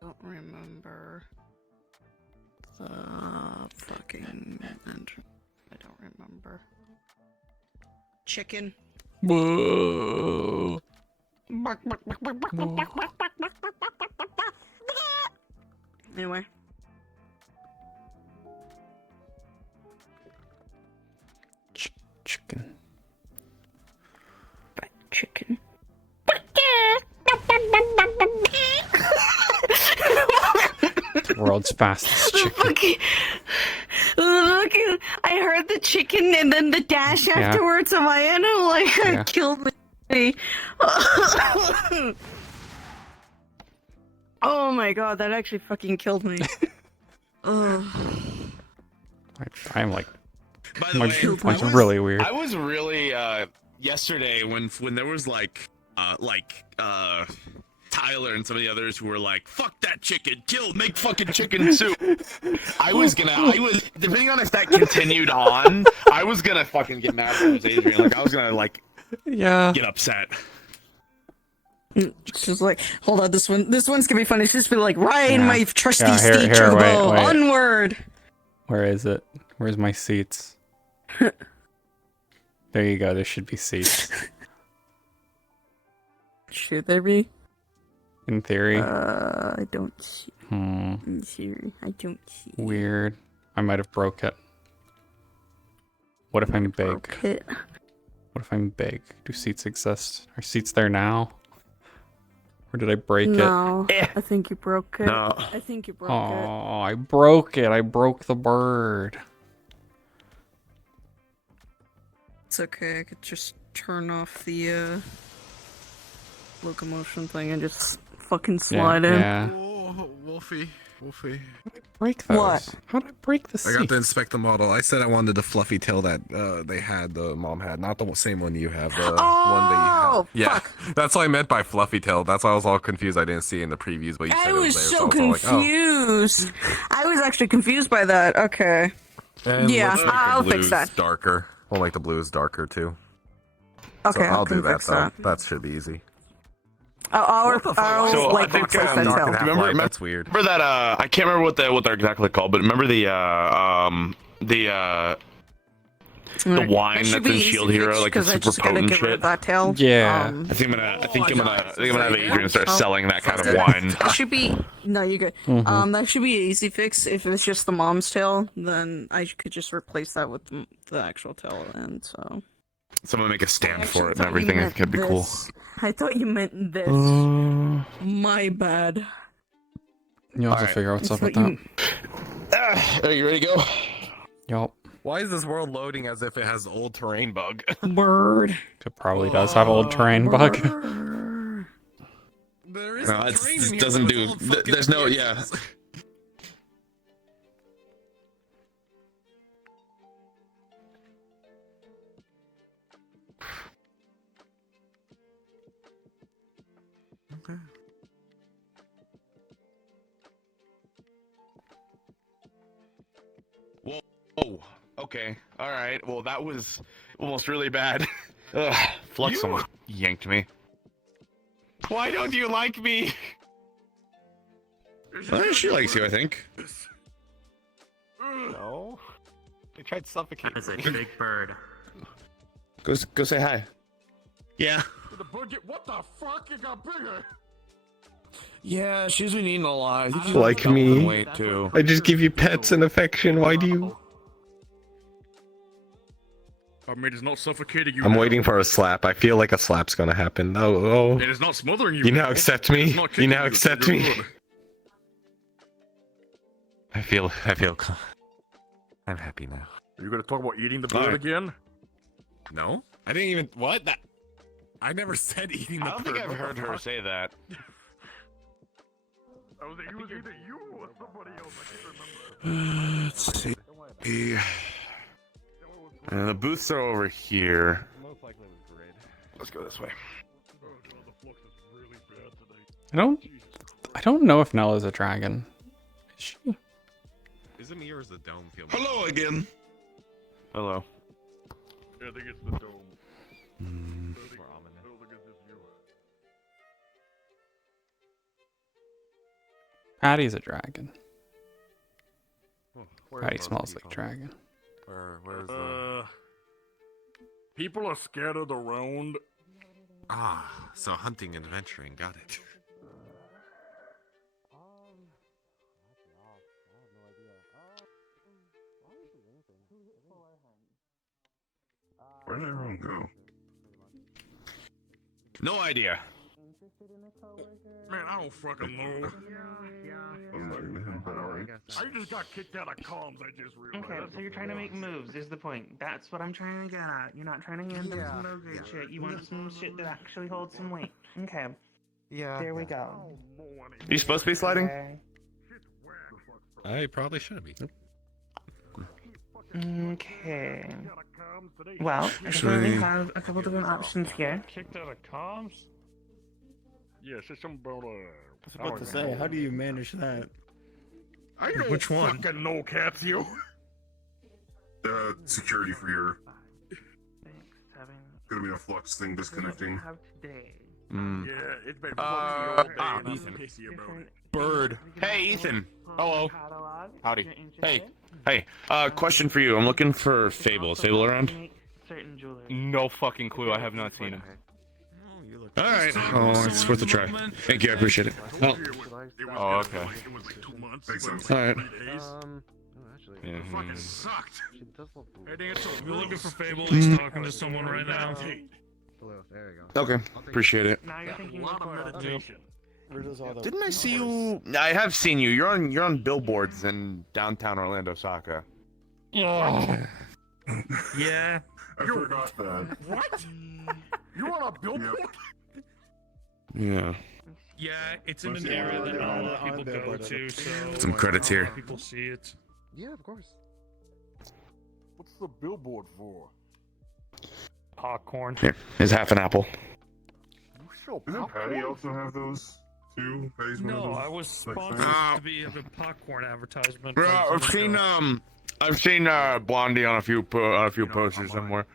don't remember the fucking engine. I don't remember. Chicken. Whoa. Anyway. Chicken. Chicken. The world's fastest chicken. I heard the chicken and then the dash afterwards on my end. I'm like, it killed me. Oh my god, that actually fucking killed me. I'm like, by the my way, viewpoint's really weird. I was really yesterday when there was like Tyler and some of the others who were like, "Fuck that chicken, make fucking chicken soup." I was depending on if that continued on, I was gonna fucking get mad at Adrian. Like I was gonna get upset. She's like, hold on, this one's gonna be funny. She's gonna be like, Ryan, my trusty steed here, Turbo, wait. onward. Where is it? Where's my seats? There you go. There should be seats. Should there be? In theory. I don't see. In theory, I don't see. Weird. I might have broke it. What if I'm big? What if I'm big? Do seats exist? Are seats there now? Or did I break it? No, I think you broke it. No. I think you broke it. Oh, I broke it. I broke the bird. It's okay. I could just turn off the locomotion thing and just fucking slide in. Yeah. Oh, Wolfie. Break those. What? How did I break the seat? I got to inspect the model. I said I wanted the fluffy tail that the mom had, not the same one you have. The one that you have. Fuck. Yeah, that's what I meant by fluffy tail. That's why I was all confused. I didn't see it in the previews, but you said I it was was there. so I was all like, confused. I was actually confused by that. Okay. And Yeah, looks like I'll the fix blue's that. darker. Well, like the blue is darker too. Okay, So I'll do that fix though. that. That should be easy. I'll So, like I think, replace that Dark tail. and half light, that's weird. Remember that? I can't remember what they're exactly called, but remember the wine that's in Shield Hero, like a super potent shit. That tail. Yeah. I think I'm gonna have Adrian start selling that kind of wine. That should be no, you're good. That should be an easy fix. If it's just the mom's tail, then I could just replace that with the actual tail, and so. Someone make a stand for it and everything. It could be cool. I thought you meant this. My bad. You'll have to figure out what's up with that. Are you ready to go? Yup. Why is this world loading as if it has old terrain bug? Word. It probably does have old terrain bug. There is No, it doesn't do. There's no. Yeah. Whoa. Oh. Okay. All right. Well, that was almost really bad. Ugh. Flux almost yanked me. Why don't you like me? She likes you, I think. No. They tried suffocating. That is a big bird. Go say hi. Yeah. What the fuck? It got bigger. Yeah, she's been eating a lot. I think Like me. weight too. I just give you pets and affection. Why do you? It is not suffocating you. I'm now. waiting for a slap. I feel like a slap's gonna happen. Oh. It is not smothering you. You now now. accept It me. is not You kicking now you, accept you're me. good. I feel. I'm happy now. Are you gonna talk about eating the bird Alright. again? No, I didn't even. What? That. I never said eating the I don't think bird. I've heard her say that. I was it was either you or somebody else. I can't remember. Let's see. The booths are over here. Most likely it was grid. Let's go this way. Oh god, the flux is really bad today. I don't know if Nella's a dragon. Is she? Is it me or is the dome feel? Hello again. Hello. Yeah, I think it's the dome. More I ominous. don't think it's just you. Patty's a dragon. Where Patty is smells Buffy like from? dragon. Where's the? People are scattered around. Ah, so hunting and adventuring. Got it. Where'd everyone go? No idea. Man, I don't fucking know. I'm not gonna hit that. I just got kicked out of comms. I just realized. Okay, so you're trying to make moves, is the point. That's what I'm trying to get at. You're not trying to hand them some no-good shit. You want some shit that actually holds some weight. Okay. Yeah. There we go. You supposed to be sliding? Okay. I probably should be. Okay. Well, I definitely have a couple different options here. Kicked out of comms? Yeah, it's just something about I was about to say, how do you manage that? I don't Which one? fucking know, Capsio. Security for your 6, 7. gonna be a flux thing disconnecting. Have today. Mm. Yeah, it's been fucking all day. Ethan. Pissy about it. Bird. Hey, Ethan. Hello. Catalog, Howdy. if you're interested. Hey. Question for you. I'm looking for Fable. Is Fable around? Make certain jewelry. No fucking clue. I have not seen him. All right. Oh, it's worth a try. Thank you. I appreciate it. Oh, Oh, okay. It was like 2 months. Makes sense. All right. 3 days. Yeah. It fucking sucked. I think it's so We're looking for Fable. Mm. He's talking to someone right now. There you go. Okay. Appreciate it. Now you're thinking A lot of Wiccarium. meditation. Where does all the Didn't I see you? I have seen you. You're on billboards in downtown Orlando, Saka. Yeah. I forgot that. What? You on a billboard? Yeah. Yeah, it's in an area that not a lot of people go to, so Some credits here. people see it. Yeah, of course. What's the billboard for? Popcorn. Here, here's half an apple. Doesn't Patty also have those too? Patty's one of No, those? I was like sponsored signs? to be a popcorn advertisement. Yeah, I've seen Blondie on a few posters somewhere.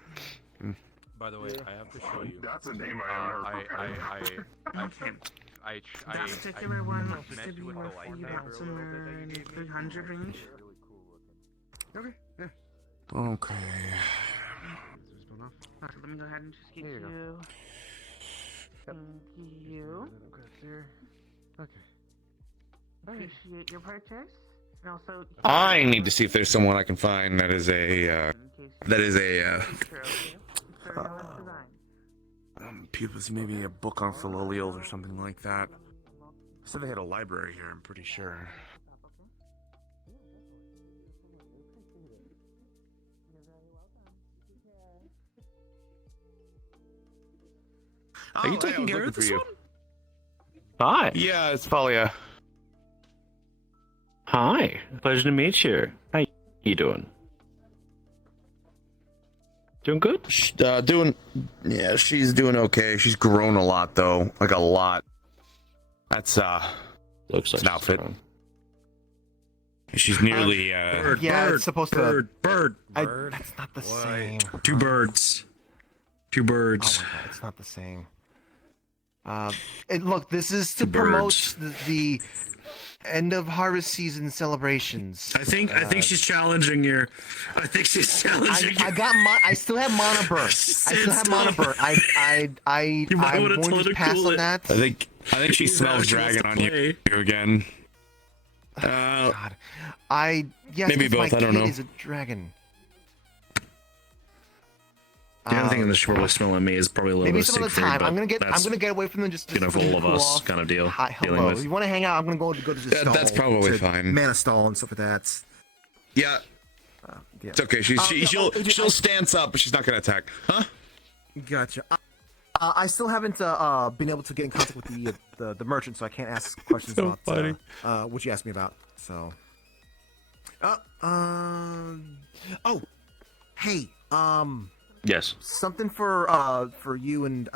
By the way, I have to show you. That's a name I haven't heard. That particular one looks to messed be with the worth light you saber about a little somewhere in the 300 range. Okay. Yeah. Okay. Alright, let me go ahead and just get Here you go. you. Thank you. Okay. Appreciate your purchase. And also, I need to see if there's someone I can find that is a Pupils, maybe a book on Philolials or something like that. So they had a library here, I'm pretty sure. Are you taking care of this one? Hi. Yeah, it's Falia. Hi. Pleasure to meet you. How you doing? Doing good? Yeah, she's doing okay. She's grown a lot though, like a lot. That's Looks like an outfit. strong. She's nearly Yeah, bird, it's supposed bird, to. bird. That's not the same. Two birds. Two birds. Oh my god, it's not the same. And look, this is to The promote birds. the end of harvest season celebrations. I think she's challenging you. I think she's challenging I got I still have mana burn. I still have mana burn. I'm You might wanna going tell her to to pass cool on it. that. I think she smells She wants dragon to on you again. God, yes, Maybe 'cause my both, I don't kid know. is a dragon. The only thing that should probably smell at me is probably a little Maybe bit of some of the Siegfried, time. but I'm gonna that's get away from them. Just kind of let them all of cool us off. kind of deal. Hi, dealing hello. with. If you want to hang out, I'm gonna go to the stall. That's probably to fine. Mana stall and stuff like that. Yeah, Yeah. it's okay. She'll stance up, but she's not gonna attack. Huh? Gotcha. I still haven't been able to get in contact with the merchant, so I can't ask questions So about funny. what you asked me about. So. Hey. Yes. Something for you and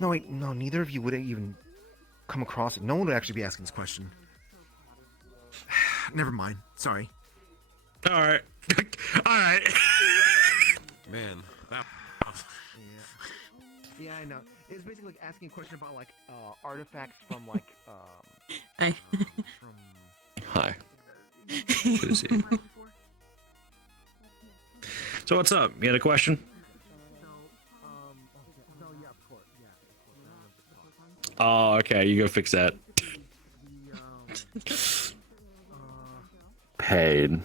No wait, no. Neither of you would even come across it. No one would actually be asking this question. Never mind. Sorry. All right. All right. Man, that Yeah, I know. It's basically like asking a question about like artifacts from like I- from. Hi. Good to see you. So what's up? You had a question? Oh, okay. You go fix that. Paid.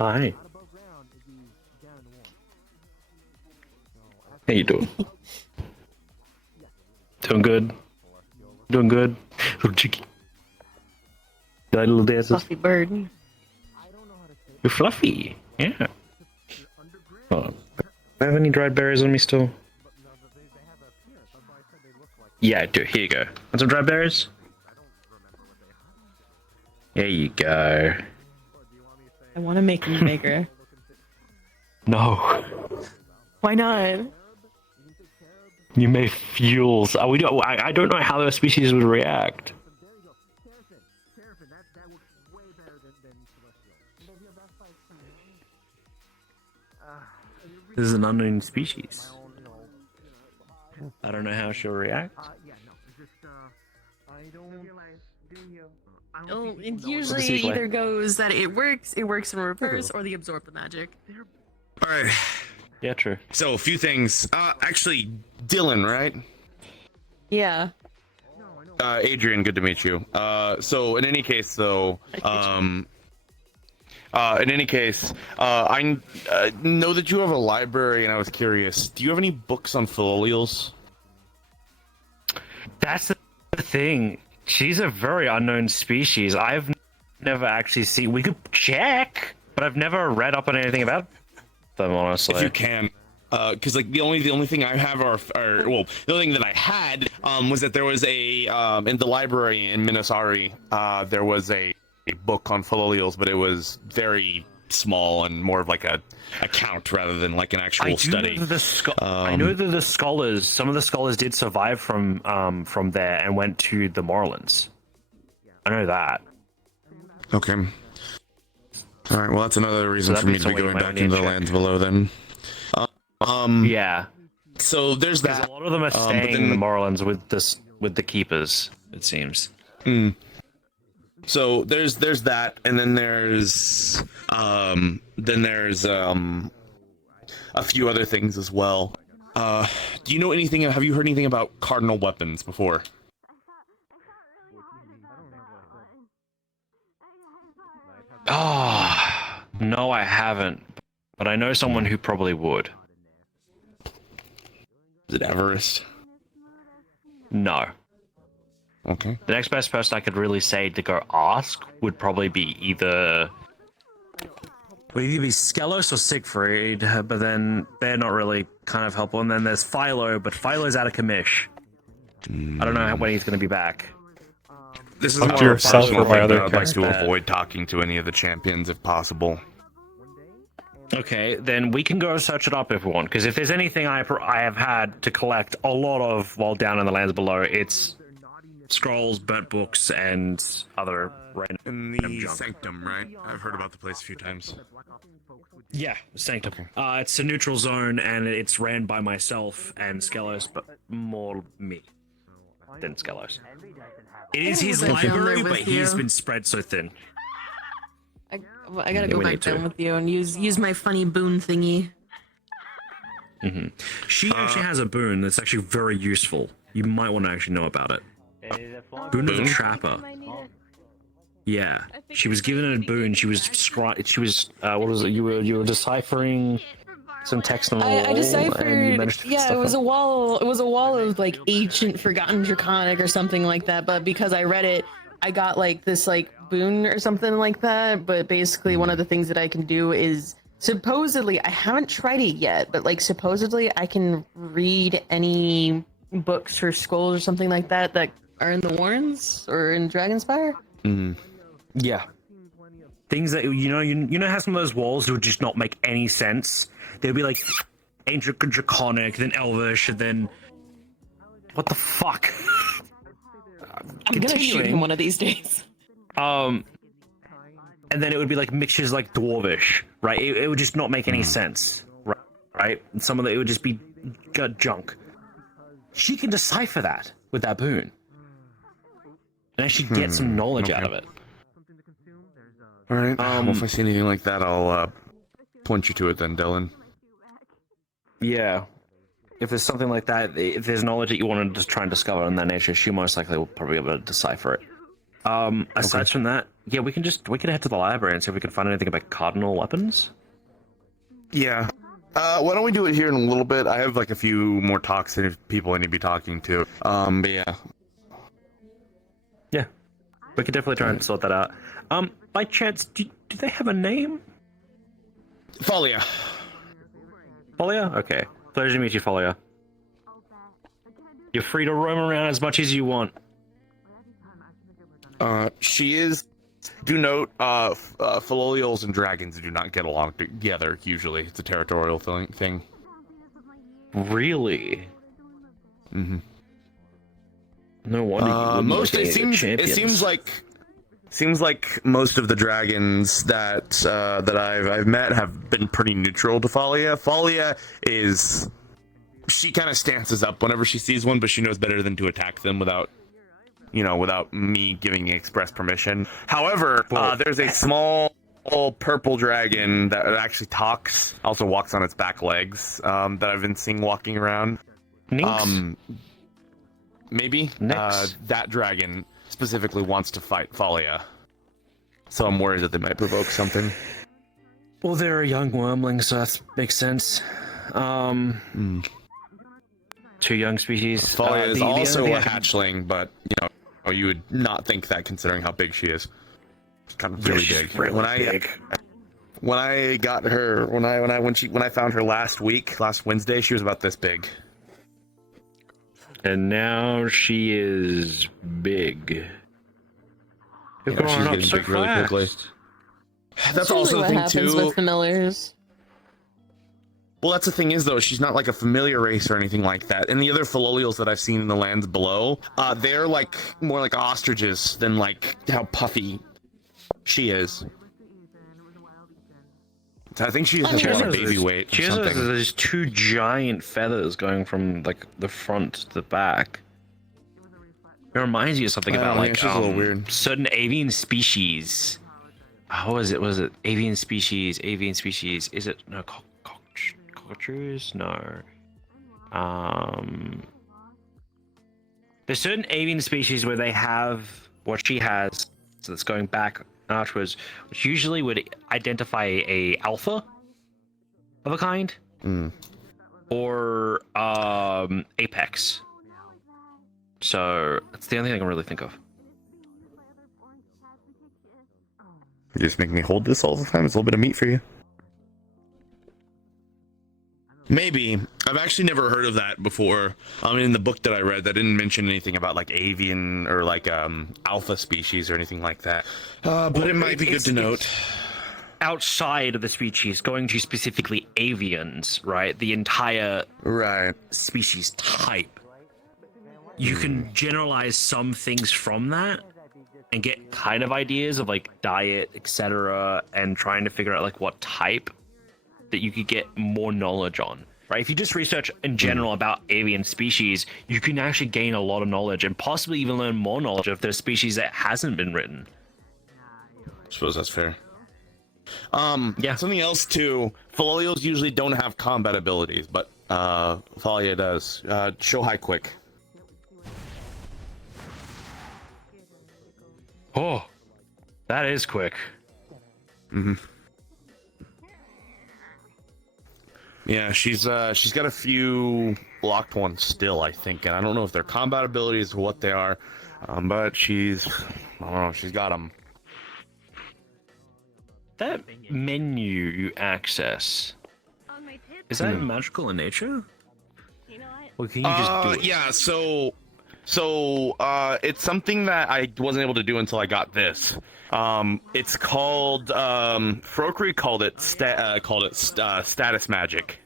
Hi. How you doing? Doing good. Doing good. Little chicky. You like little dances? Fluffy bird. You're fluffy. Yeah. Hold on. Do I have any dried berries on me still? Yeah, I do. Here you go. Want some dried berries? There you go. I want to make them bigger. No. Why not? You may fuels. I don't know how those species would react. This is an unknown species. I don't know how she'll react. Oh, it usually either goes that it works in reverse, or they absorb the magic. All right. Yeah, true. So a few things. Actually, Dylan, right? Yeah. Adrian, good to meet you. So in any case, though, I know that you have a library, and I was curious. Do you have any books on Philolials? That's the thing. She's a very unknown species. I've never actually seen. We could check, but I've never read up on anything about them, honestly. If you can, because like the only thing I have the only thing that I had was that there was a in the library in Minasari there was a book on Philolials, but it was very small and more of like a account rather than like an actual study. I know that the scholars, some of the scholars did survive from there and went to the Moorlands. I know that. Okay. All right. Well, that's another reason for me to be going back into the lands below then. Yeah. So there's that. A lot of them are staying in the Moorlands with the keepers, it seems. So there's that, and then there's a few other things as well. Do you know anything? Have you heard anything about cardinal weapons before? Oh, no, I haven't. But I know someone who probably would. Is it Everest? No. Okay. The next best person I could really say to go ask would probably be either Skelos or Siegfried, but then they're not really kind of helpful. And then there's Philo, but Philo's out of commish. I don't know when he's going to be back. This is Up more to of a yourself personal or my thing, other but I'd like to character. avoid talking to any of the champions if possible. Okay, then we can go search it up if we want, because if there's anything I have had to collect a lot of while down in the lands below, it's scrolls, burnt books, and other random In the junk. Sanctum, right? I've heard about the place a few times. Yeah, Sanctum. It's a neutral zone, and it's ran by myself and Skelos, but more me than Skelos. It is his I'll be on there library, with but he's you. been spread so thin. I gotta Yeah, go we back need to. down with you and use my funny boon thingy. She actually has a boon that's actually very useful. You might want to actually know about it. Boon of the Trapper. Yeah, she was given a boon. She was what was it? You were deciphering some text on the wall, I and you deciphered. managed to fix Yeah, stuff it was up. a wall. It was a wall of like ancient, forgotten draconic or something like that. But because I read it, I got like this like boon or something like that. But basically, one of the things that I can do is supposedly, I haven't tried it yet, but like supposedly, I can read any books or scrolls or something like that that are in the Warrens or in Dragonspire. Yeah. Things that you know how some of those walls would just not make any sense. They'd be like ancient draconic, then elvish, and then what the fuck? I'm gonna shoot him one of these days. and then it would be like mixtures like dwarvish, right? It would just not make any sense, right? And some of it would just be junk. She can decipher that with that boon, and actually get some knowledge out of it. All right. Well, if I see anything like that, I'll point you to it then, Dylan. Yeah. If there's something like that, if there's knowledge that you want to just try and discover in that nature, she most likely will probably be able to decipher it. Aside from that, yeah, we can head to the library and see if we can find anything about cardinal weapons. Yeah. Why don't we do it here in a little bit? I have like a few more talks and people I need to be talking to. But yeah. Yeah. We could definitely try and sort that out. By chance, do they have a name? Falia. Falia? Okay. Pleasure to meet you, Falia. You're free to roam around as much as you want. She is. Do note, Philolials and dragons do not get along together, usually. It's a territorial thing. Really? Mm-hmm. No wonder. It seems like most of the dragons that I've met have been pretty neutral to Falia. Falia is, she kind of stances up whenever she sees one, but she knows better than to attack them without me giving express permission. However, there's a small purple dragon that actually talks, also walks on its back legs, that I've been seeing walking around. Nynx? Maybe. That dragon specifically wants to fight Falia. So I'm worried that they might provoke something. Well, they're a young wormling, so that makes sense. Two young species. Falia is also a hatchling, but you would not think that considering how big she is. She's kind of really big. Really when I got her, when I found her last Wednesday, she was about this big. And now she is big. She's getting big really quickly. That's also the thing too. With familiars. Well, that's the thing is, though, she's not like a familiar race or anything like that. And the other Philolials that I've seen in the lands below, they're like more like ostriches than like how puffy she is. So I think she has a lot of baby weight. She has these two giant feathers going from like the front to the back. It reminds you of something about like she's a little weird. Certain avian species. What was it? Was it avian species? Avian species? Is it no? Cockatoos? No. There's certain avian species where they have what she has, so that's going back afterwards, which usually would identify a alpha of a kind, or apex. So that's the only thing I can really think of. You just make me hold this all the time. It's a little bit of meat for you. Maybe. I've actually never heard of that before. In the book that I read, that didn't mention anything about like avian or like alpha species or anything like that. But it might be good to note. Outside of the species, going to specifically avians, right? The entire species type. You can generalize some things from that and get kind of ideas of like diet, etc., and trying to figure out like what type that you could get more knowledge on, right? If you just research in general about avian species, you can actually gain a lot of knowledge and possibly even learn more knowledge if there's species that hasn't been written. I suppose that's fair. Yeah. Something else too. Philolials usually don't have combat abilities, but Falia does. Show high quick. Oh, that is quick. Yeah, she's got a few locked ones still, I think, and I don't know if they're combat abilities or what they are, but I don't know, she's got them. That menu you access, is that magical in nature? Or can you just do it? Yeah, so it's something that I wasn't able to do until I got this. It's called Frokri called it status magic.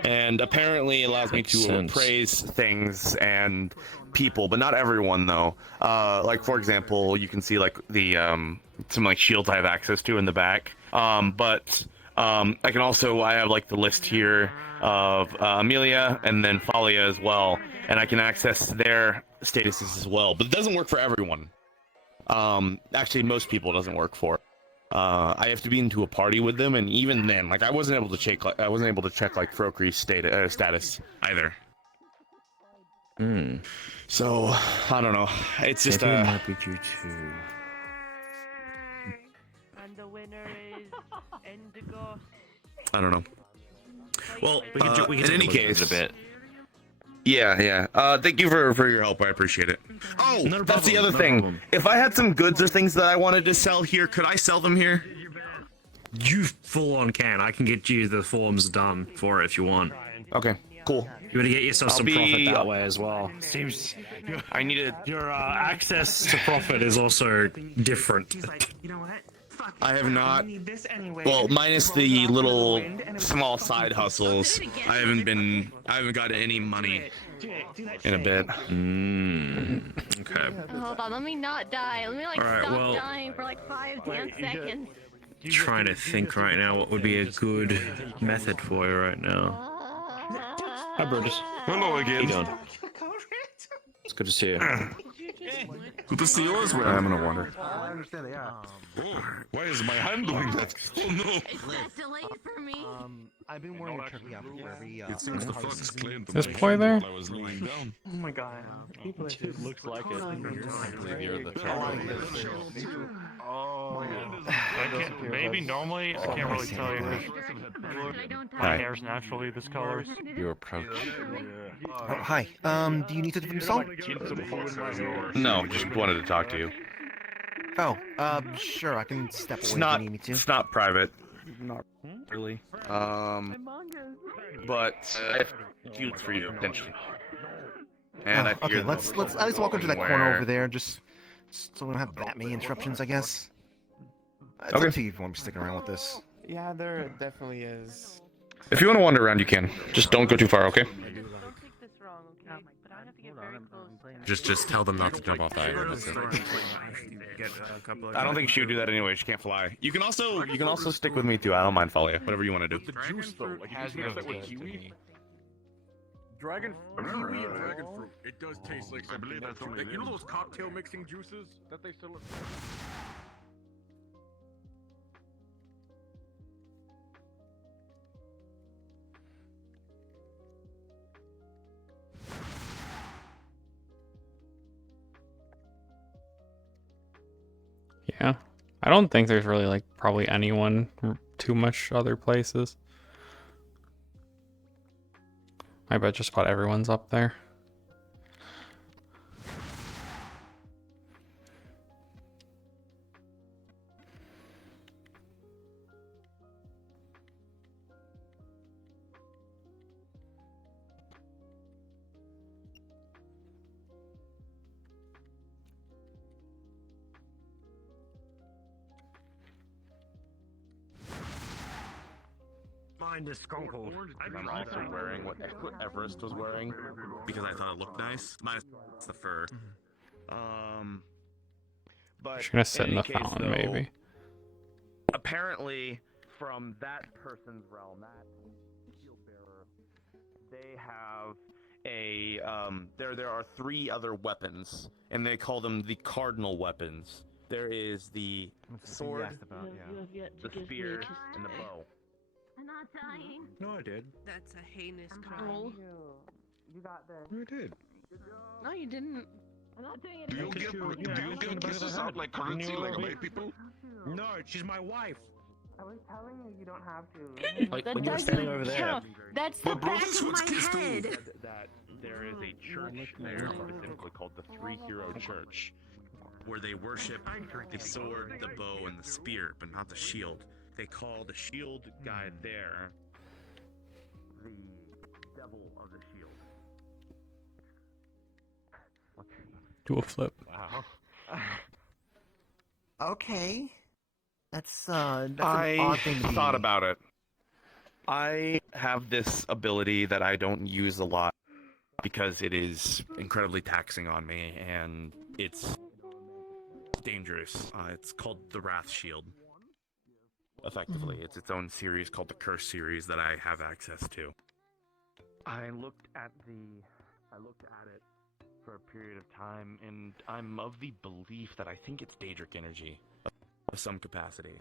and apparently allows me to sense. appraise things and people, but not everyone though. Like for example, you can see like the some like shields I have access to in the back. But I can also I have like the list here of Amelia and then Falia as well, and I can access their statuses as well. But it doesn't work for everyone. Actually, most people it doesn't work for. I have to be into a party with them, and even then, like I wasn't able to check like Frokri's status either. So I don't know. It's just Maybe it might be due to. And the winner is Indigo. I don't know. Well, We can in take any a look at case, it a bit. yeah. Thank you for your help. I appreciate it. Oh, Not a that's the problem, other not a thing. problem. If I had some goods or things that I wanted to sell here, could I sell them here? You full on can. I can get you the forms done for it if you want. Okay, cool. You want to get yourself I'll some be profit that way as well. Seems I need it. your access to profit is also different. He's like, you know what? Fuck I have it, not. I need this anyway. Well, minus Rolls the off into little wind, and it was small fucking side cool. hustles. I haven't gotten any money Do that in a shit. bit. Okay. Hold on, let me not die. Let me like Alright, stop well- dying for like 5-10 seconds. Trying to think right now what would be a good method for you right now. Hi, Brutus. Hello How you again. doing? It's good to see you. Good to see you as well. I'm gonna wonder. I understand. Yeah. Oh, why is my hand doing that? Oh no! It's that delay for me. I've been wearing a turkey outfit for every. It seems the fox claimed to This my boy hand there? while I was laying down. Oh my god. People are It looks like it. Maybe normally I can't really tell you. My hair's naturally this color. You approach. Oh, hi. Do you need to from salt? No, just wanted to talk to you. Oh, sure. I can step away It's if not. you need me to. It's not private. Not really. But I have goods for you potentially. And I Okay, figured let's at least walk into that corner over there, just so we don't have that many interruptions, I guess. It's Okay. up to you if you want me to stick around with this. Yeah, there definitely is. If you want to wander around, you can. Just don't go too far, okay? Don't take this wrong, okay? But I have to get very close. Just tell them not to jump off that area. That's it. I don't think she would do that anyway. She can't fly. You can also stick with me too. I don't mind Falia. Whatever you want to do. The juice though, like Has you mix that been with good to kiwi. me. Dragon kiwi and dragon fruit. It does taste like something. Like, you know those cocktail mixing juices that they sell at. Yeah. I don't think there's really like probably anyone too much other places. I bet just about everyone's up there. Mind is skunkled. I'm also wearing what Everest was wearing because I thought it looked nice. Minus the fur. But She's gonna sit in the any case, fountain, though, maybe. Apparently, from that person's realm, that shield bearer, they have a there are 3 other weapons, and they call them the cardinal weapons. There is the sword, the spear, and the bow. I'm not dying. No, I did. That's a heinous I'm crime. cool. You got this. I did. No, you didn't. I'm not doing it. Do you give kisses out like currency like white people? No, she's my wife. I was telling you you don't have to. Like That when you were doesn't standing over there. count. That's the But bro, back this of one's my kissed too. head. That there is a church there, specifically called the Three Hero Church, where they worship the sword, the bow, and the spear, but not the shield. They call the shield guy there the devil of the shield. Do a flip. Wow. Okay. That's an I odd thing to be. thought about it. I have this ability that I don't use a lot because it is incredibly taxing on me and it's dangerous. It's called the Wrath Shield. Effectively, it's its own series called the Curse series that I have access to. I looked at it for a period of time, and I'm of the belief that I think it's Daedric energy of some capacity.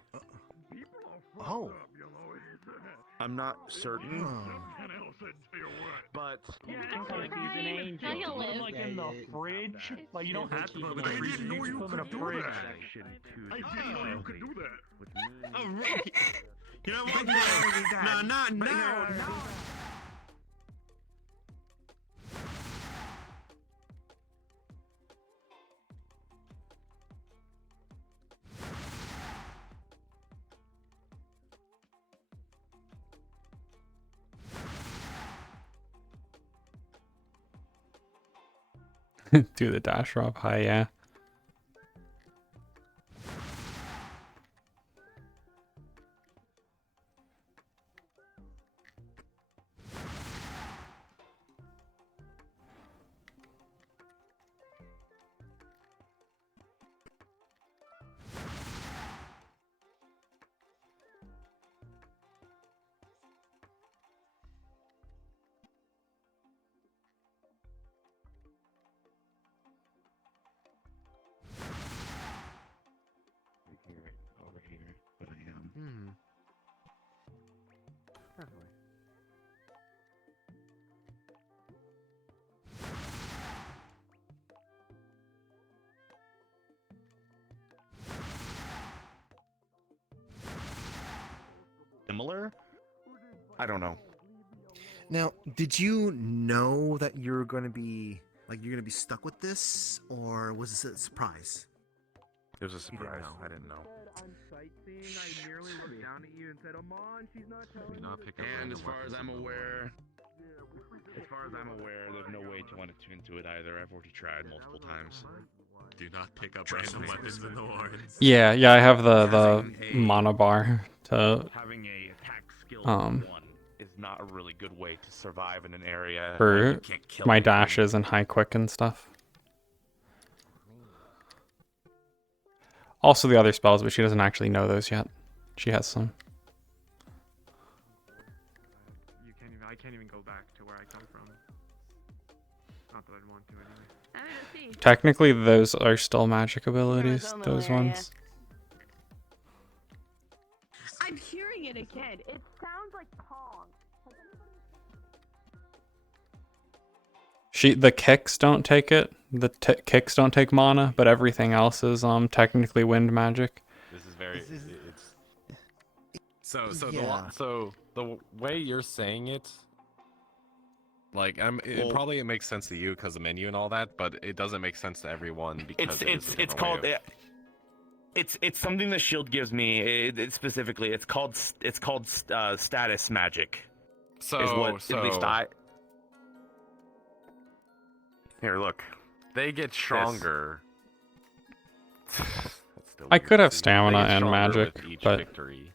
Oh. I'm not certain, but Now you live. Like in the fridge. Like you don't have to put them in the freezer. You can put them in a fridge. I didn't know you could do that. Oh, right. You know what? No, not now. Do the dash drop high, yeah. Over here, but I am. Definitely. Similar? I don't know. Now, did you know that you're gonna be stuck with this, or was this a surprise? It was a surprise. I didn't know. I merely looked down at you and said, "Amon, she's not telling And as far as I'm aware, there's no way to want to tune to it either. I've already tried multiple times. Do not pick up random weapons in the warrens. Yeah, I have the mana bar to Having a attack skill of 1 is not a really good way to survive in an area where for you can't kill my anything. dashes and high quick and stuff. Also the other spells, but she doesn't actually know those yet. She has some. I can't even go back to where I come from. Not that I'd want to anyway. Technically, those are still magic abilities. Those ones. I'm hearing it again. It sounds like Pong. The kicks don't take it. The kicks don't take mana, but everything else is technically wind magic. This is very. So Yeah. the way you're saying it, like it makes sense to you because the menu and all that, but it doesn't make sense to everyone because It's called. It's something the shield gives me. Specifically, it's called status magic. So at least I. Here, look. They get stronger. I could have They stamina get and stronger magic, with each but victory,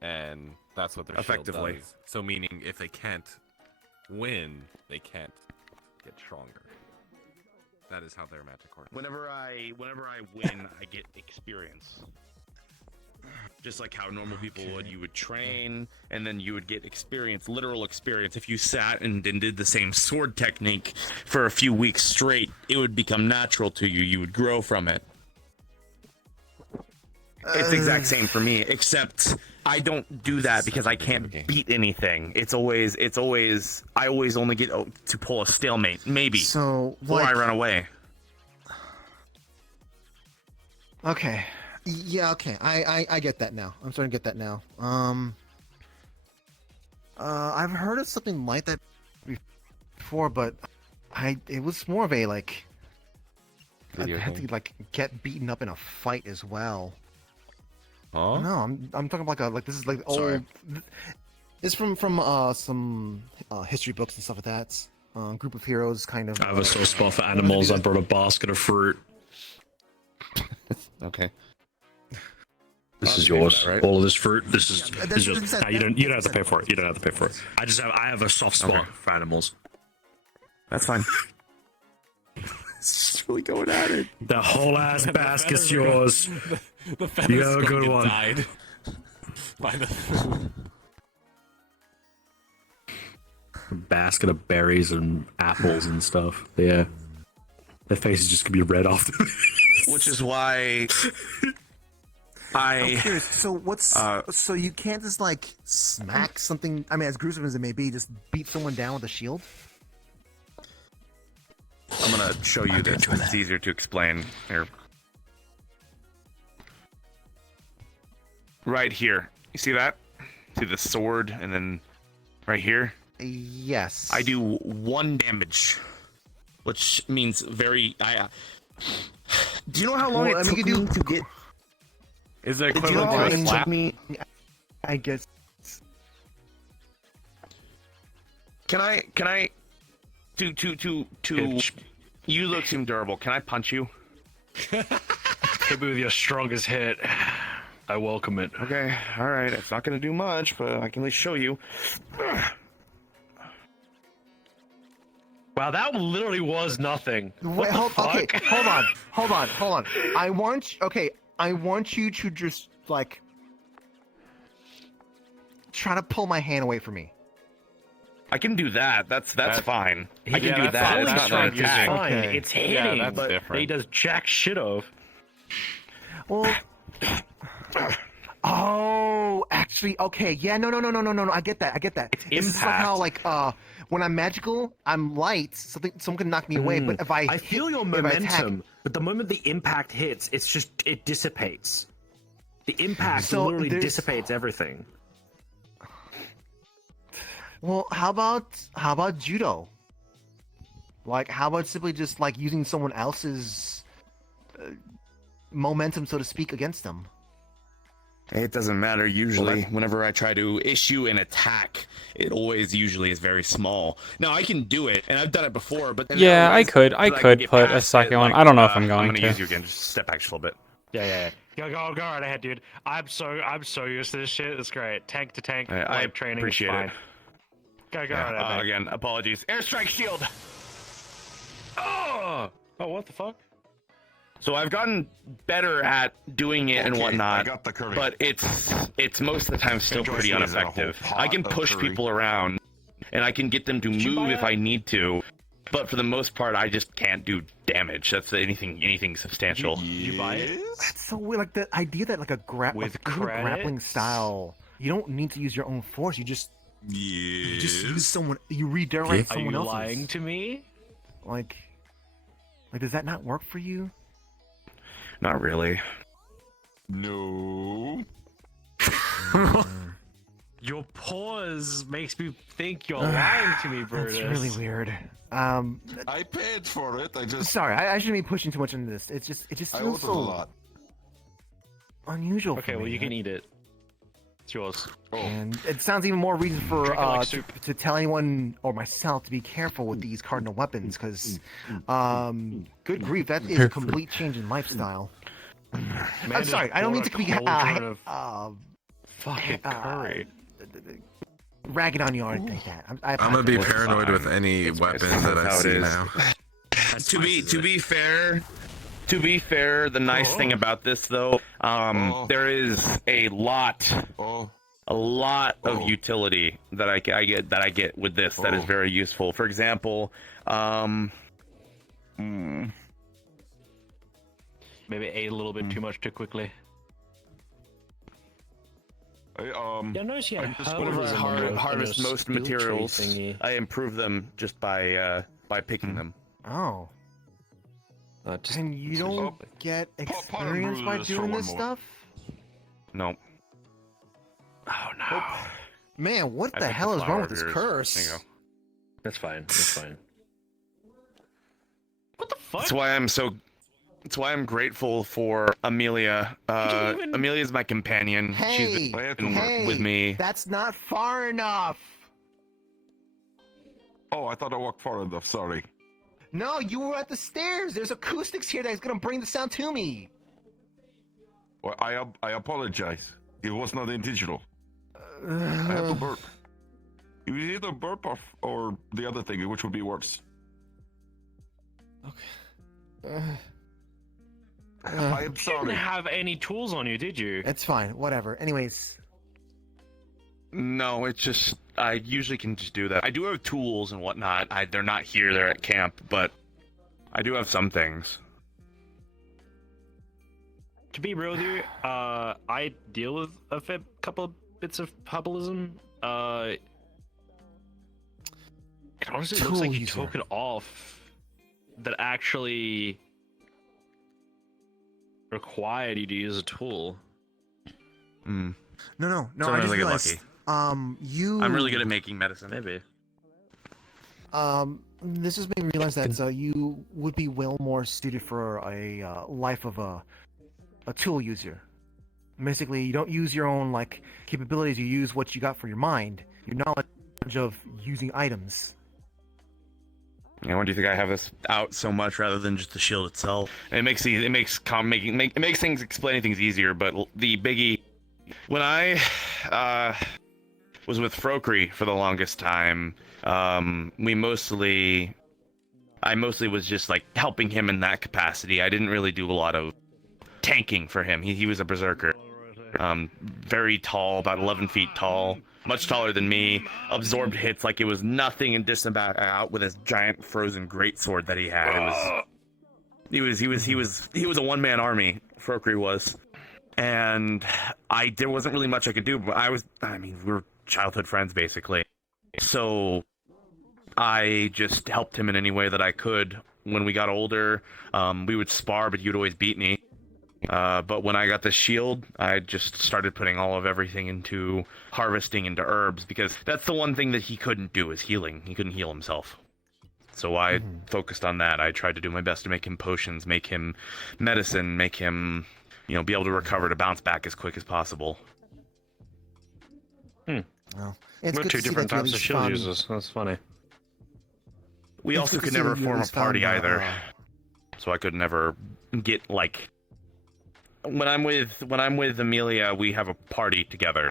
and that's what their Effectively. shield does. So meaning, if they can't win, they can't get stronger. That is how their magic works. Whenever I win, I get experience. Just like how normal people would. You would train, and then you would get experience, literal experience. If you sat and did the same sword technique for a few weeks straight, it would become natural to you. You would grow from it. It's the exact same for me, except I don't do that because I can't beat anything. It's always I always only get to pull a stalemate, maybe. So, or like, I run away. Okay. Yeah, okay. I get that now. I'm starting to get that now. I've heard of something like that before, but it was more of a like I had to like get beaten up in a fight as well. Huh? No, I'm talking about like this is like old. It's from some history books and stuff like that. Group of heroes kind of. I have a soft spot for animals. I brought a basket of fruit. Okay. This is yours. Right? All of this fruit. This is That's- yours. that's- No, you don't have to pay for it. You don't have to pay for it. I have a soft spot for animals. That's fine. It's really going at it. The whole ass basket's yours. The You have a good one. Died by the A basket of berries and apples and stuff. Yeah. Their faces just gonna be red off. Which is why I'm curious. So what's so you can't just like smack something? I mean, as gruesome as it may be, just beat someone down with a shield. I'm gonna show you this. It's easier to explain here. Right here. You see that? See the sword, and then right here. Yes. I do 1 damage, which means very. Do you know how long it took me to get? Is it Do you know how long equivalent to a it slap? took me? I guess. Can I? To. You look seem durable. Can I punch you? Hit me with your strongest hit. I welcome it. Okay, all right. It's not gonna do much, but I can at least show you. Wow, that literally was nothing. Wait, okay, hold on. I want you to just like try to pull my hand away from me. I can do that. That's fine. I can do that's that. It's fine. not an It's attack. fine. Okay. It's hitting, that's but different. he does jack shit of. Well, oh, actually, okay, yeah, no, I get that. It's just like how like when I'm magical, I'm light. Someone can knock me away, but if I feel your if I attack- momentum, but the moment the impact hits, it dissipates. The impact So literally there's- dissipates everything. Well, how about judo? Like, how about simply just like using someone else's momentum, so to speak, against them? It doesn't matter usually. Whenever I try to issue an attack, it always usually is very small. Now I can do it, and I've done it before. But then Yeah, I realized could that put get a past second it, one. like, I don't know if I'm I'm going gonna to. use you again. Just step back just a little bit. Yeah. Go right ahead, dude. I'm so used to this shit. It's great. Tank to tank, I training. appreciate is fine. it. Go right ahead. mate. Again, apologies. Airstrike shield. Oh, what the fuck? So I've gotten better at doing it and whatnot, I got the curry. but it's most of the time still Enjoy pretty squeezing a whole ineffective. pot I can of push curry. people around, and I can get them to move if I need to, but for the most part, I just can't do damage. That's anything substantial. You buy it? That's so weird. Like the idea that like a With grappling credits? style, you don't need to use your own force. You just use someone. You redirect Are someone you else's. lying to me? Like, does that not work for you? Not really. No. Your pause makes me think you're lying to me, Brutus. That's really weird. I paid for it. I just. Sorry, I shouldn't be pushing too much into this. It just I feels ordered so a lot. unusual. Okay, for well me. you can eat it. It's yours. And it sounds even more reason for Drink it like soup. to tell anyone or myself to be careful with these cardinal weapons, because good grief, that is a complete change in lifestyle. I'm sorry, I don't mean to be Fucking curry. ragging on you or anything like that. I'm gonna be paranoid with any weapon that I see now. To be fair, the nice thing about this though, there is a lot of utility that I get with this that is very useful. For example, Maybe ate a little bit too much too quickly. I notice you had whenever I harvest most materials, I improve them just by picking them. Oh. And you don't get experience by doing this stuff? No. Oh no. Man, what I the picked hell the is wrong flower with this of yours. curse? There you go. That's fine. That's fine. What the fuck? That's why I'm grateful for Amelia. Amelia's my companion. Hey, She's been with me. That's not far enough. Oh, I thought I walked far enough. Sorry. No, you were at the stairs. There's acoustics here that's gonna bring the sound to me. Well, I apologize. It was not intentional. I had to burp. It was either burp or the other thing, which would be worse. I am You sorry. didn't have any tools on you, did you? It's fine. Whatever. Anyways. No, it's just I usually can just do that. I do have tools and whatnot. They're not here; they're at camp, but I do have some things. To be real with you, I deal with a couple of bits of herbalism. It honestly looks like you took it off. That actually required you to use a tool. No. I Sometimes just I get realized, lucky. you. I'm really good at making medicine. Maybe. This has made me realize that you would be well more suited for a life of a tool user. Basically, you don't use your own capabilities. You use what you got for your mind, your knowledge of using items. Yeah, why do you think I have this out so much rather than just the shield itself? It makes things explaining things easier. But the biggie, when I was with Frokri for the longest time, I mostly was just helping him in that capacity. I didn't really do a lot of tanking for him. He was a berserker. Very tall, about 11 feet tall, much taller than me. Absorbed hits like it was nothing, and disemboweled out with his giant frozen greatsword that he had. He was a one-man army. Frokri was, and there wasn't really much I could do. But we were childhood friends basically, so I just helped him in any way that I could. When we got older, we would spar, but you'd always beat me. But when I got the shield, I just started putting all of everything into harvesting into herbs, because that's the one thing that he couldn't do, is healing. He couldn't heal himself. So I focused on that. I tried to do my best to make him potions, make him medicine, make him, be able to recover, to bounce back as quick as possible. Well, it's We're good two to see different that you at types of least shield found- users. That's funny. We It's also good to could see never that you at form a least party found, either. So I could never get when I'm with Amelia, we have a party together.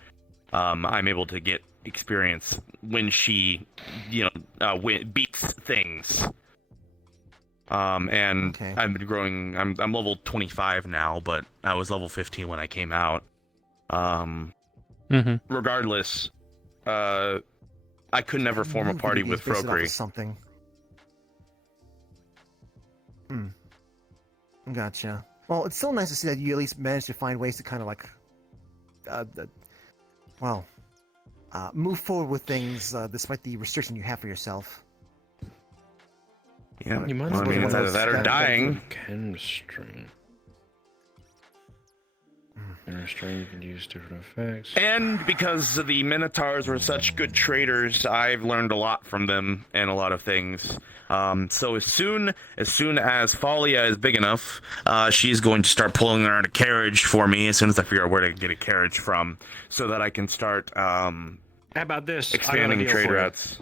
I'm able to get experience when she, beats things. And Okay. I've been growing. I'm level 25 now, but I was level 15 when I came out. Regardless, I could never form a party with Base it off of Frokri. something. Gotcha. Well, it's still nice to see that you at least managed to find ways to kind of move forward with things despite the restriction you have for yourself. Yeah, You might well, I mean, it's either that or dying. Chemistry. Restraint can use different effects. And because the Minotaurs were such good traders, I've learned a lot from them and a lot of things. So as soon as Falia is big enough, she's going to start pulling around a carriage for me as soon as I figure out where to get a carriage from, so that I can start How about this? expanding I got a deal trade for you. routes.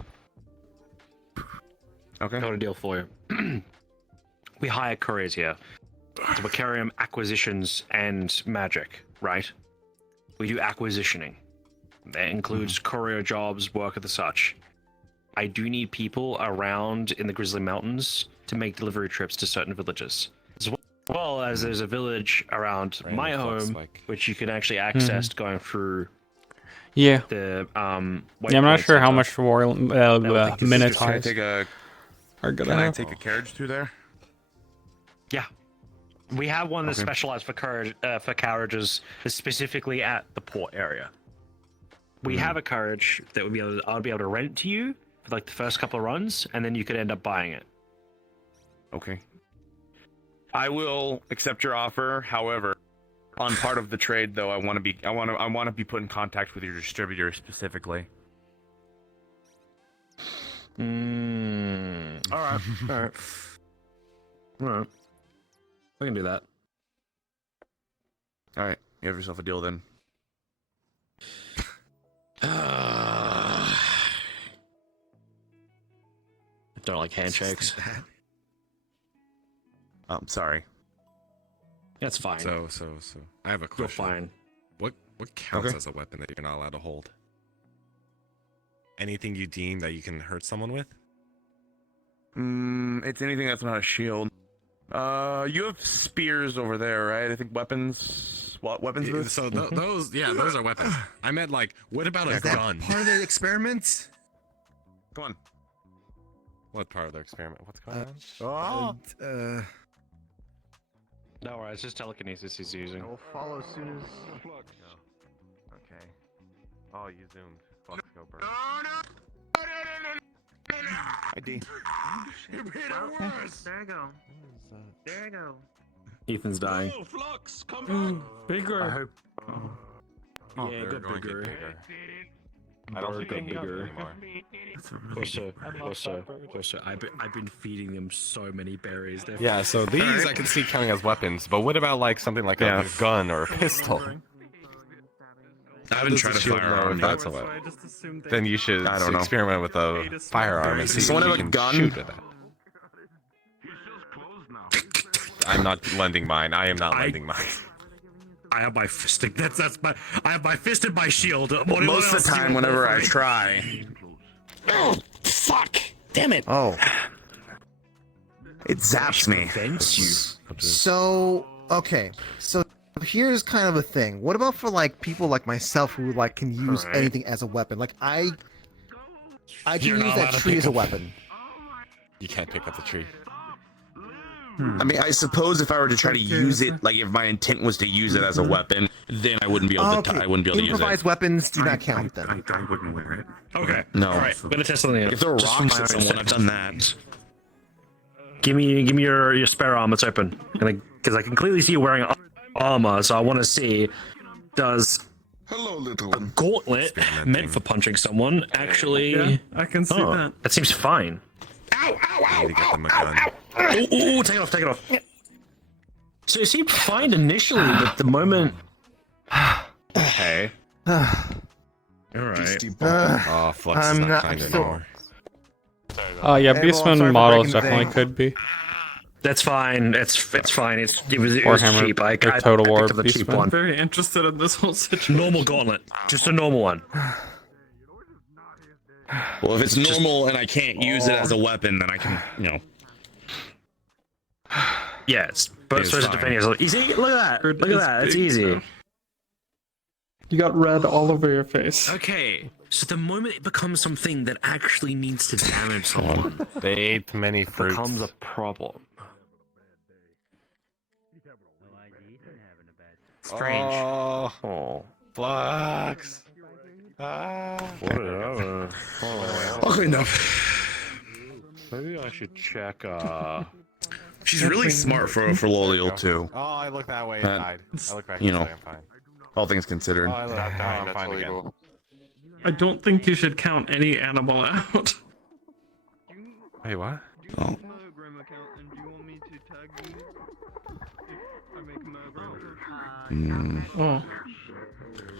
Okay. I got a deal for you. We hire couriers here. It's Wiccarium acquisitions and magic, right? We do acquisitioning. That includes courier jobs, work of the such. I do need people around in the Grizzly Mountains to make delivery trips to certain villages. As well as there's a village around my home, which you can actually access going through Yeah. the I'm not sure how much Minotaurs Can I take are gonna Can I have. take a carriage through there? Yeah. We have one that's Okay. specialized for carriages specifically at the port area. We have a carriage that I'll be able to rent to you for the first couple of runs, and then you could end up buying it. Okay. I will accept your offer. However, on part of the trade, though, I want to be put in contact with your distributor specifically. All right. All right. All right. We can do that. All right. You have yourself a deal then. I don't like handshakes. I'm sorry. That's fine. So, I have a question. You're fine. What counts as a weapon that you're not allowed to hold? Anything you deem that you can hurt someone with? It's anything that's not a shield. You have spears over there, right? I think weapons. What weapons? Yeah, so those are weapons. I meant like, what about a gun? Part of the experiment? Come on. What part of the experiment? What's going on? No worries, it's just telekinesis he's using. I'll follow as soon as. Okay. Oh, you zoomed. Flux go burn. ID. There I go. There I go. Ethan's dying. Oh, Flux, come back. Bigger. I hope. Yeah, they're good going to bigger. get bigger. I don't think they bigger. anymore. Also, I've been feeding them so many berries. They're Yeah, so these I can see counting as weapons, but what about like something like a gun or a pistol? I haven't tried a firearm. That's a weapon. Then you should experiment with a firearm and see if Someone you have a can gun? shoot with that. I'm not lending mine. I am not lending mine. I have my fisting. I have my fist in my shield. What Most of else the do you time, want whenever from I me? try. Oh, fuck! Damn it! Oh. It zaps me. So, okay. So here's kind of a thing. What about for like people like myself who like can use anything as a weapon? Like I can You're not use allowed that to tree pick as a up- weapon. You can't pick up the tree. I mean, I suppose if I were to try to use it, like if my intent was to use it as a weapon, then I wouldn't be able to. I wouldn't be able to use Improvised it. weapons do not count then. I wouldn't wear it. Okay. No. All right. I'm gonna test something out. If there were Just rocks for at my someone, I've done that. Give me your spare arm. It's open. Because I can clearly see you wearing armor, so I want to see does Hello, little a gauntlet meant for punching someone actually? Yeah, I can see that. That seems fine. I need to get them a gun. Ooh, take it off. So it seemed fine initially, but the moment. Okay. Alright. Oh, Flux is not kind anymore. Yeah, Hey, well, I'm sorry Beastman for models breaking the definitely thing. could be. That's fine. It's fine. It was Warhammer, cheap. like Total War picked up the cheap Beastman. one. Very interested in this whole situation. Normal gauntlet. Just a normal one. Well, if it's normal and I can't use it as a weapon, then I can, Yeah, it's both supposed to defend yourself. Easy. Look at that. Look at that. It's easy. You got red all over your face. Okay, so the moment it becomes something that actually needs to damage someone, They ate many fruits. Becomes a problem. Strange. Oh, Flux. Whatever. Okay, no. Maybe I should check. She's really smart for Loliel too. Oh, I look that way and died. I look back You this know, way, I'm fine. all things considered. Oh, I look that way, I'm fine again. I don't think you should count any animal out. Wait, what? Oh. Oh.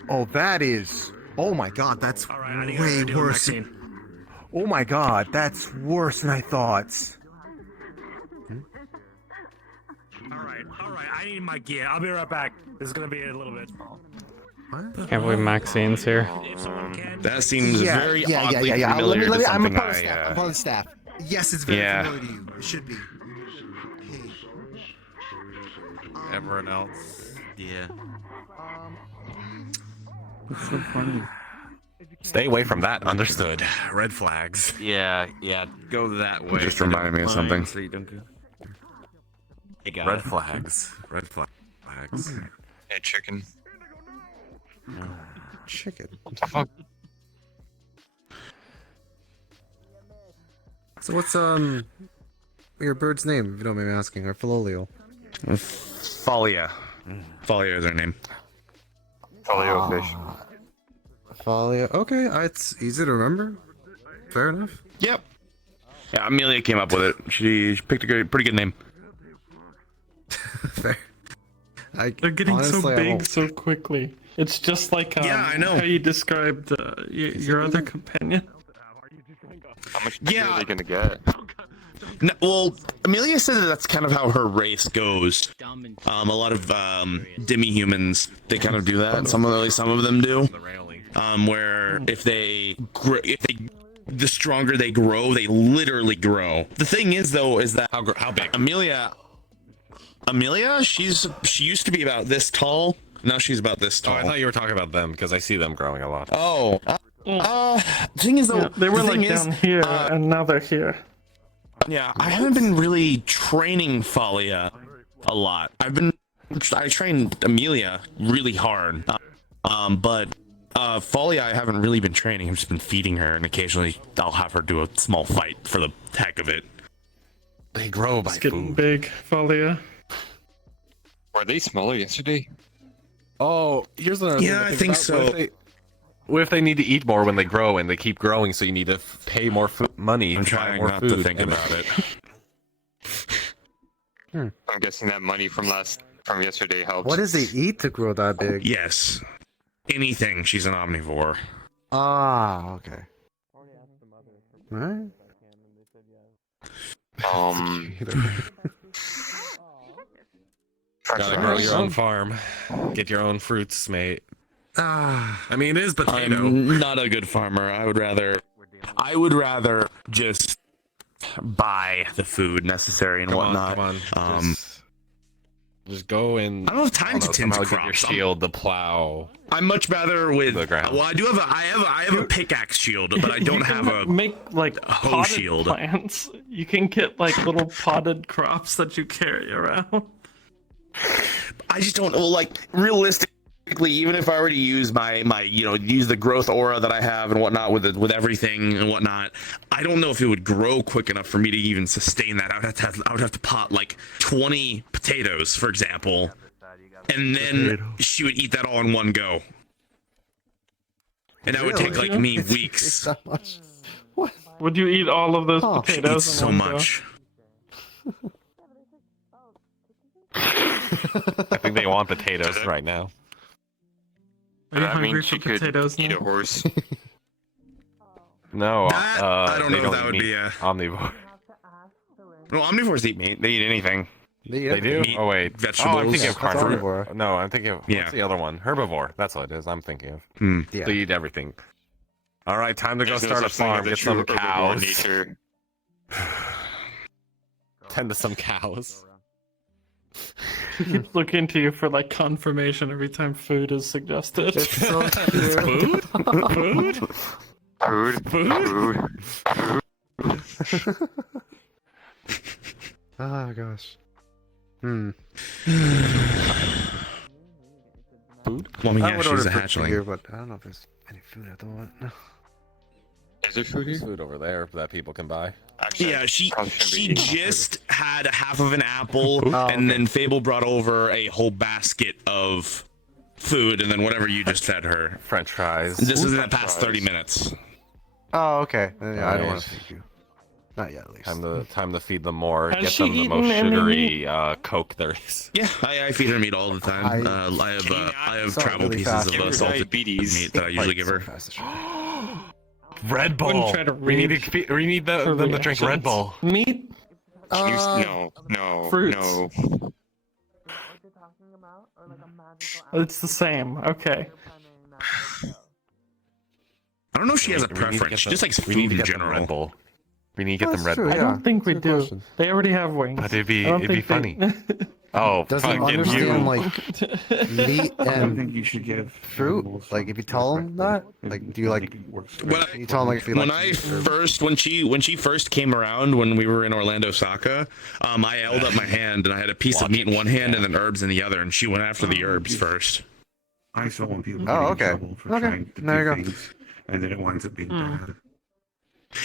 Oh, that is. Oh my god, that's way worse. Oh my god, that's worse than I thought. Alright, I need my gear. I'll be right back. This is gonna be a little bit. Can't believe Maxine's here. That seems very oddly yeah. familiar Let me, to I'm something part of the staff. I'm part of the staff. Yes, it's very familiar to you. It should be. Everyone else? Yeah. It's so funny. Stay away from that. Understood. Red flags. Yeah, go that way. Just reminded me of something. So you don't go. Hey, got Red it. flags. Red flags. Hey, chicken. Chicken. What the fuck? So what's your bird's name, if you don't mind me asking, or Philolio? Falia. Falia is her name. Falia fish. Falia. Okay, it's easy to remember. Fair enough. Yep. Yeah, Amelia came up with it. She picked a pretty good name. Fair. They're getting honestly, so I big won't- so quickly. It's just like Yeah, I know. how you described your other companion. How much bigger are they gonna get? No, well, Amelia said that that's kind of how her race goes. A lot of demi-humans, they kind of do that. Some of them do. Where if the stronger they grow, they literally grow. The thing is, though, is that how big? Amelia, she used to be about this tall. Now she's about this tall. Oh, I thought you were talking about them because I see them growing a lot. Oh, the thing is, though, Yeah, they were like down here, and now they're here. Yeah, I haven't been really training Falia a lot. I trained Amelia really hard, but Falia I haven't really been training. I've just been feeding her, and occasionally I'll have her do a small fight for the heck of it. They grow by It's getting food. big, Falia. Were they smaller yesterday? Oh, here's another thing. Yeah, I think so. What if they need to eat more when they grow and they keep growing, so you need to pay more money I'm to buy trying more not food to think about it. I'm guessing that money from yesterday helps. What does he eat to grow that big? Yes, anything. She's an omnivore. Ah, okay. Right? Gotta grow your own farm. Get your own fruits, mate. I mean, it is potato. I'm not a good farmer. I would rather just buy the food necessary and whatnot. Come on. Just go and I don't have time to tend to get your crops. shield, the plow. I'm much better with. The ground. Well, I have a pickaxe shield, but I don't have a make like hoe potted shield. plants. You can get like little potted crops that you carry around. I just don't like realistically. Even if I were to use my use the growth aura that I have and whatnot with everything and whatnot, I don't know if it would grow quick enough for me to even sustain that. I would have to pot like 20 potatoes, for example, and then she would eat that all in one go, and that would take like me weeks. That much. What? Would you eat all of those She potatoes? eats in so one much. I think they want potatoes right now. Are you I hungry mean, for she could potatoes eat now? a horse. No, I don't they know if that would eat be meat. Omnivore. No, omnivores eat meat. They eat anything. They do? Meat, Oh wait, vegetables. Oh, I'm thinking of That's carnivore. omnivore. No, I'm thinking of Yeah. what's the other one? Herbivore. That's what it is. I'm thinking of. Yeah. They eat everything. All right, time to go There's no start a such thing farm. as a Get true some herbivore cows. nature. Tend to some cows. He keeps looking to you for like confirmation every time food is suggested. It's so cute. Food? Oh gosh. Food? Well, I mean, I yeah, would she's order a food hatchling. here, but I don't know if there's any food at the moment. No. Is there food here? There's food over there that people can buy. Actually, Yeah, she probably shouldn't be eating just had a half of an apple, and then Fable brought over a whole basket of food, and then whatever you just fed her. French fries. This is in the past 30 minutes. Oh, okay. Yeah, I don't want Nice. to feed you. Not yet, at least. Time to feed them more. Has Get she them the eaten most any sugary Coke there is. Yeah, I feed her meat all the time. I have Sorry, travel really pieces fast. of Give her salted diabetes. meat that I usually give her. Red Wouldn't Bull. try to We need for them to drink Red reactions. Bull. Meat? No. Fruits. No. It's the same. Okay. I don't know if she has a We need to get preference. She them- just likes we need food to in get them Red general. Bull. We need to get them That's Red true, Bull. I yeah. don't think we Good do. question. They already have wings. But it'd I don't be think funny. they- Oh, Doesn't fucking understand you. like meat I and think you should give fruit. Like if you tell them that, like do you like? When You tell them like if you like. when she first came around when we were in Orlando Saka, I held up my hand and I had a piece of meat in one hand and then herbs in the other, and she went after the herbs first. I saw when people Oh, get in okay. trouble for Okay. trying to There do you go. things, and then it winds up being bad.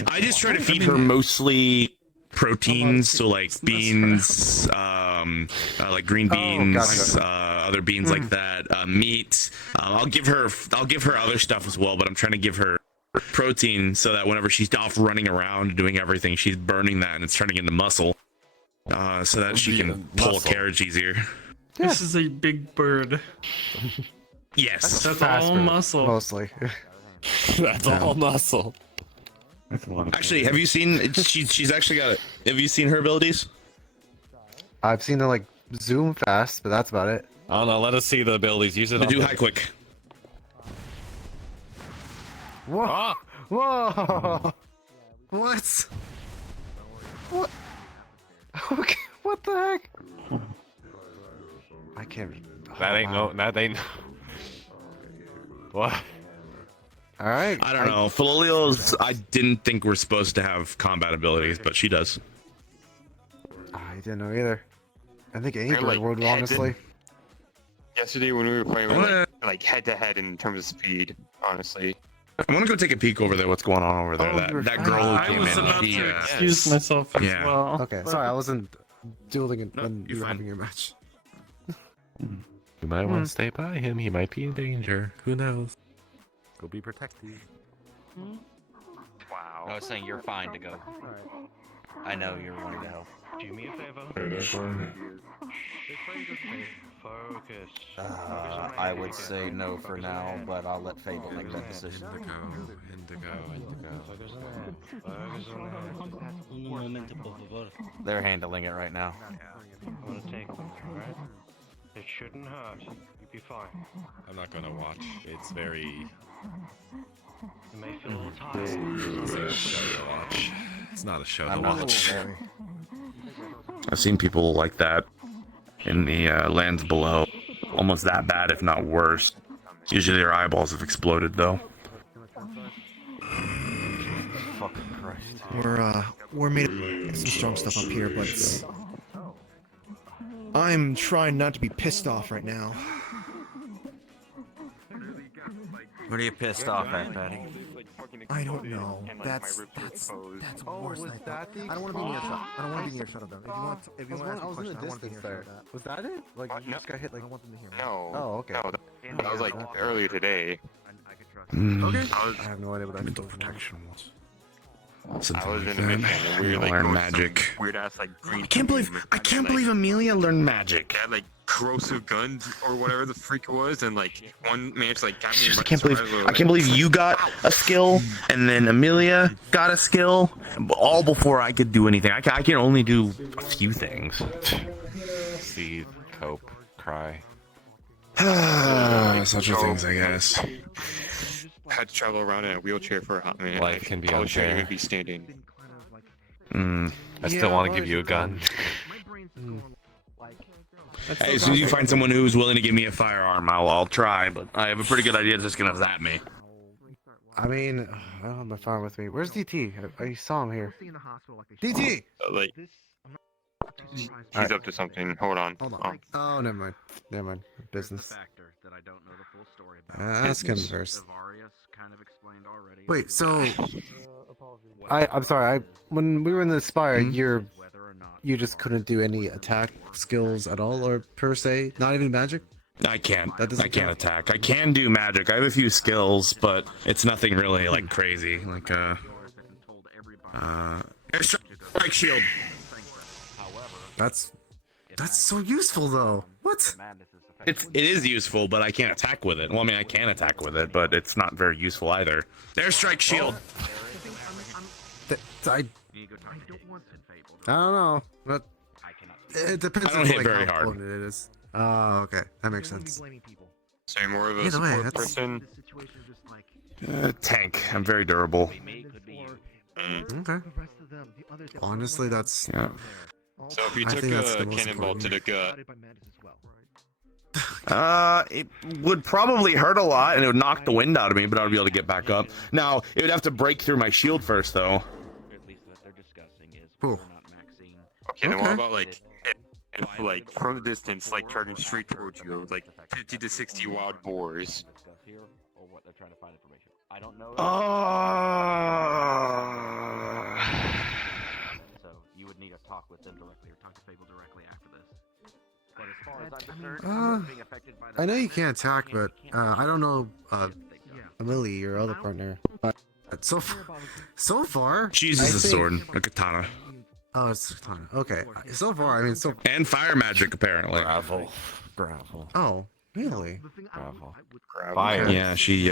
I just try to feed her mostly proteins, so like beans, like green beans, gotcha. other beans like that, meat. I'll give her other stuff as well, but I'm trying to give her protein so that whenever she's off running around doing everything, she's burning that and it's turning into muscle, so that she can pull Muscle. a carriage easier. This is a big bird. Yes. That's Faster, all muscle. Mostly. That's all muscle. Actually, have you seen? She's actually got it. Have you seen her abilities? I've seen her like zoom fast, but that's about it. I don't know. Let us see the abilities. Use it. To do high quick. Whoa! Ah! Whoa! What? What? Okay, what the heck? I can't. That ain't no. That ain't. What? All right. I don't know. Falilios, I didn't think we're supposed to have combat abilities, but she does. I didn't know either. I think any They're, bird like, would, honestly. Yesterday when we were playing, we were like head to head in terms of speed. Honestly. I want to go take a peek over there. What's going on over there? That girl who came in. I was excuse myself as well. Okay, sorry, I wasn't dueling it when you were having your match. You might want to stay by him. He might be in danger. Who knows? Go be protected. Wow. I was saying you're fine to go. I know you're wanting to help. Do me a favor. Focus. I would say no for now, but I'll let Fable make that decision. Indigo. Focus on the head. Focus on the head. They're handling it right now. I'm gonna take them, alright? It shouldn't hurt. You'll be fine. I'm not gonna watch. It's very. You may feel a little tired. It's not a show to watch. It's not a show to watch. I've seen people like that in the lands below. Almost that bad, if not worse. Usually their eyeballs have exploded, though. Fucking Christ. We're made of some strong stuff up here, but I'm trying not to be pissed off right now. What are you pissed off at, Patty? I don't know. That's worse. I don't want to be near shot. I don't want to be near shot of them. If you want to ask a question, I want to be near shot of that. Was that it? Like you just got hit? Like I want them to hear me. No. Oh, okay. No, that was like earlier today. Okay. I have no idea what that mental protection was. I was in a mission and we were like learn magic. Weird ass like green. I can't believe Amelia learned magic. They had like corrosive guns or whatever the freak it was, and like one man just like got me. I can't believe you got a skill, and then Amelia got a skill, all before I could do anything. I can only do a few things. Seethe, cope, cry. Such are things, I guess. Had to travel around in a wheelchair for a hot minute. Life can be probably shouldn't unfair. even be standing. I still want to give you a gun. Hey, as soon as you find someone who's willing to give me a firearm, I'll try. But I have a pretty good idea it's just gonna zap me. I mean, I don't have my phone with me. Where's DT? I saw him here. DT! Like, he's up to something. Hold on. Oh, never mind. Never mind. Business. Ask him first. Wait, so I'm sorry. When we were in the Spire, you just couldn't do any attack skills at all, or per se, not even magic. I can't attack. I can do magic. I have a few skills, but it's nothing really like crazy. Like airstrike shield. That's so useful though. What? It is useful, but I can't attack with it. Well, I mean, I can attack with it, but it's not very useful either. Airstrike shield. I don't know, but it depends I don't on hit like very how hard. potent it is. Oh, okay, that makes sense. So you're more of a Either way, support that's- person. Tank. I'm very durable. Okay. Honestly, that's. Yeah. So if you I took think that's the a most cannonball important. to the gut, It would probably hurt a lot, and it would knock the wind out of me, but I would be able to get back up. Now, it would have to break through my shield first, though. Cool. okay, then what about like, if, like from the distance, like charging straight towards you, like 50 to 60 wild boars? So you would need to talk with them directly or talk to Fable directly after this. But as far as I'm concerned, I'm not being affected by the I know you can't attack, but I don't know Amelie, your other partner. But so far, She uses a sword, a katana. Oh, it's katana. Okay. So far, I mean, And fire magic, apparently. Gravel. Oh, really? Gravel. Fire. Yeah, she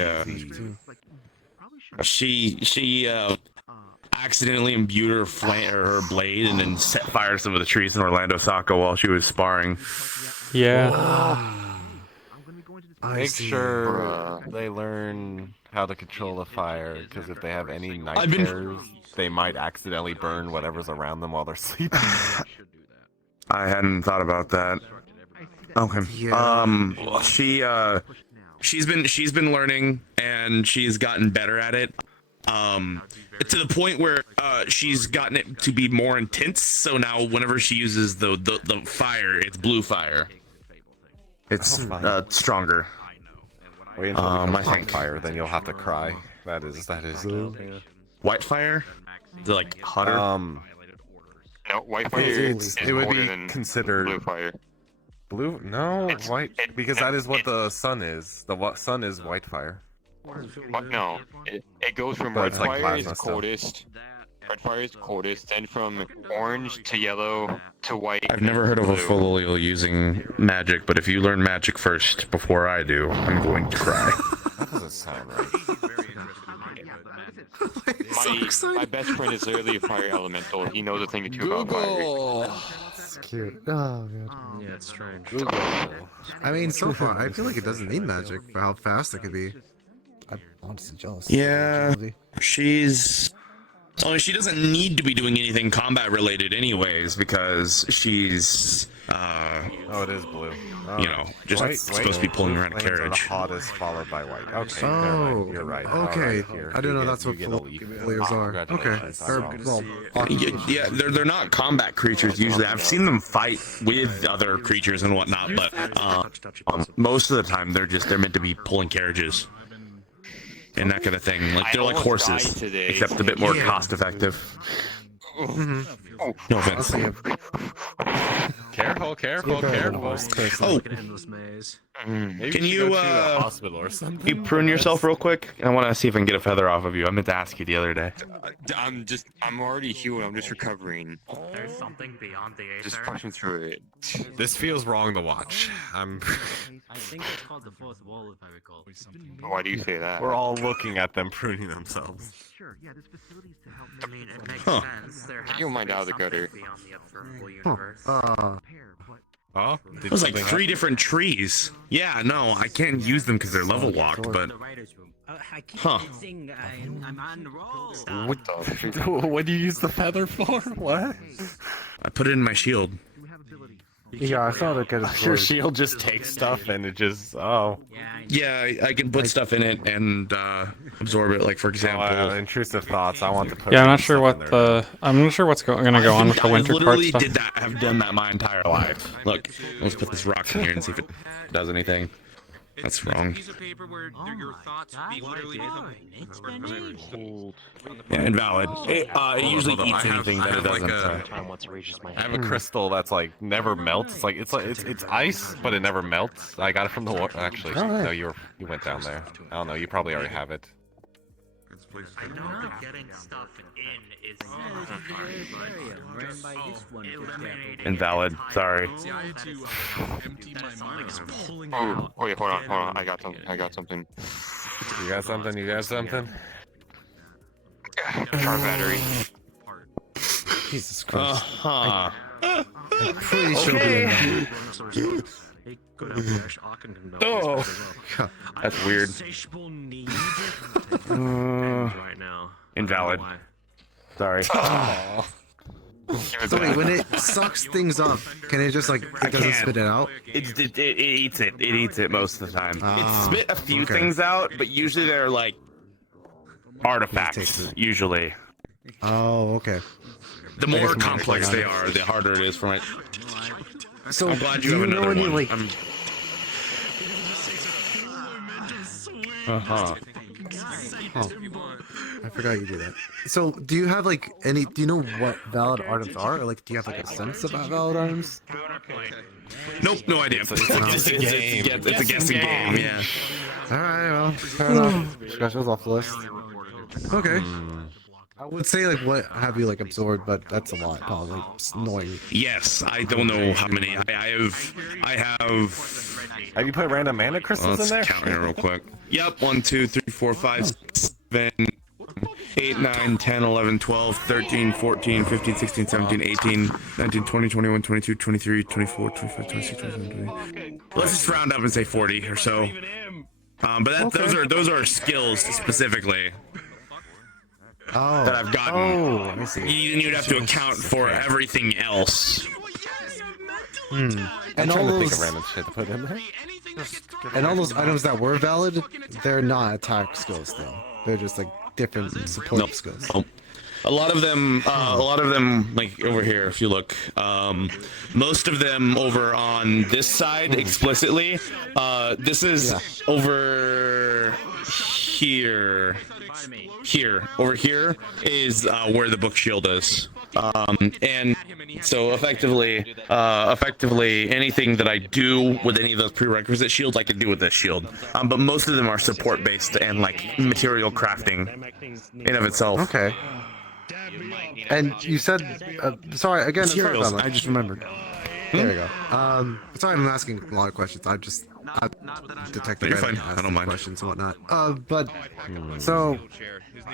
accidentally imbued her her blade and then set fire to some of the trees in Orlando Sacco while she was sparring. Yeah. Make sure they learn how to control the fire, because if they have any night terrors, they might accidentally burn whatever's around them while they're sleeping. I hadn't thought about that. Okay. She's been learning and she's gotten better at it. To the point where she's gotten it to be more intense. So now whenever she uses the fire, it's blue fire. It's stronger. Wait until it becomes fire, then you'll have to cry. That is. White fire? Is it like hotter? No, white fire. It would be considered blue fire. Blue? No, white. Because that is what the sun is. The sun is white fire. But no, it goes from red fire is coldest. Red fire is coldest, then from orange to yellow to white. I've never heard of a Falia using magic, but if you learn magic first before I do, I'm going to cry. That doesn't sound right. My best friend is literally a fire elemental. He knows a thing or two about fire. It's cute. Oh, God. Yeah, it's strange. I mean, so far, I feel like it doesn't need magic for how fast it could be. I'm honestly jealous. Yeah, she's... Only she doesn't need to be doing anything combat related anyways, because she's oh, it is blue. Oh, you know, just supposed to be pulling around a flames are carriage. the hottest, followed by white. Okay, Oh, you're right. Okay, Right, here. I didn't know You that's get- what you get a leaf. Falias are. Okay. Yeah, they're not combat creatures usually. I've seen them fight with other creatures and whatnot, but most of the time they're meant to be pulling carriages and that kind of thing. Like they're like horses, except a bit more cost effective. No offense. Careful. Oh, Maybe can we should you go to a hospital or something? you prune yourself real quick? I want to see if I can get a feather off of you. I meant to ask you the other day. I'm already healed. I'm just recovering. There's something beyond the Just pushing through it. This feels wrong to watch. I think it's called the fourth wall, if I recall. Why do you say that? We're all looking at them pruning themselves. Sure, yeah, there's facilities to help. I mean, it makes Huh. sense. There has Get your mind to be out of the gutter. something beyond the observable universe. Oh, It was like 3 different trees. Yeah, no, I can't use them because they're level locked, but... Huh. What do you use the feather for? What? I put it in my shield. Yeah, I thought it could have. Your shield just takes stuff and it just Yeah, I can put stuff in it and absorb it. Like for example, intrusive thoughts. I want to put. Yeah, I'm not sure what I'm not sure what's gonna go on with the winter I literally cart stuff. have done that my entire life. Look, let's put this rock in here and see if it does anything. That's wrong. Yeah, invalid. It usually eats anything that it doesn't. I have a crystal that's like never melts. It's ice, but it never melts. I got it from the water. Actually, no, you went down there. I don't know. You probably already have it. I know that getting stuff in is Invalid. Sorry. Oh, wait, hold on. I got something. You got something? Car battery. Jesus Christ. Uh-huh. I'm pretty sure. Oh, that's weird. Invalid. Sorry. So wait, when it sucks things up, can it just like it doesn't spit it out? It eats it. It eats it most of the time. Ah, It spit a few okay. things out, but usually they're like artifacts. Usually. Oh, okay. The more complex they are, the harder it is for it. So I'm glad do you have know another any, one. like... Uh-huh. Oh, I forgot you do that. So, do you have like any? Do you know what valid items are? Or, like, do you have like a sense about valid items? Nope, no idea. It's a game. It's a guessing game. Yeah. All right, well, fair enough. Scratch those off the list. Okay. I would say like what have you like absorbed, but that's a lot. Probably annoying. Yes, I don't know how many. I have. Have you put random mana crystals in there? Let's count here real quick. Yep, 1, 2, 3, 4, 5, 6, 7, 8, 9, 10, 11, 12, 13, 14, 15, 16, 17, 18, 19, 20, 21, 22, 23, 24, 25, 26, 27, 28. Let's just round up and say 40 or so. But those are skills specifically that I've gotten. Oh, I see. You'd have to account for everything else. And all Think of those, random shit to put in there. and all those items that were valid, they're not attack skills though. They're just like different support skills. A lot of them, like over here, if you look, most of them over on this side explicitly. This is over here. Over here is where the book shield is. And so effectively, anything that I do with any of those prerequisite shields, I can do with this shield. But most of them are support based and like material crafting in of itself. Okay. And you said, sorry again. Materials. I just remembered. There we go. Sorry, I'm asking a lot of questions. I detected You're fine. I don't mind questions and whatnot. But so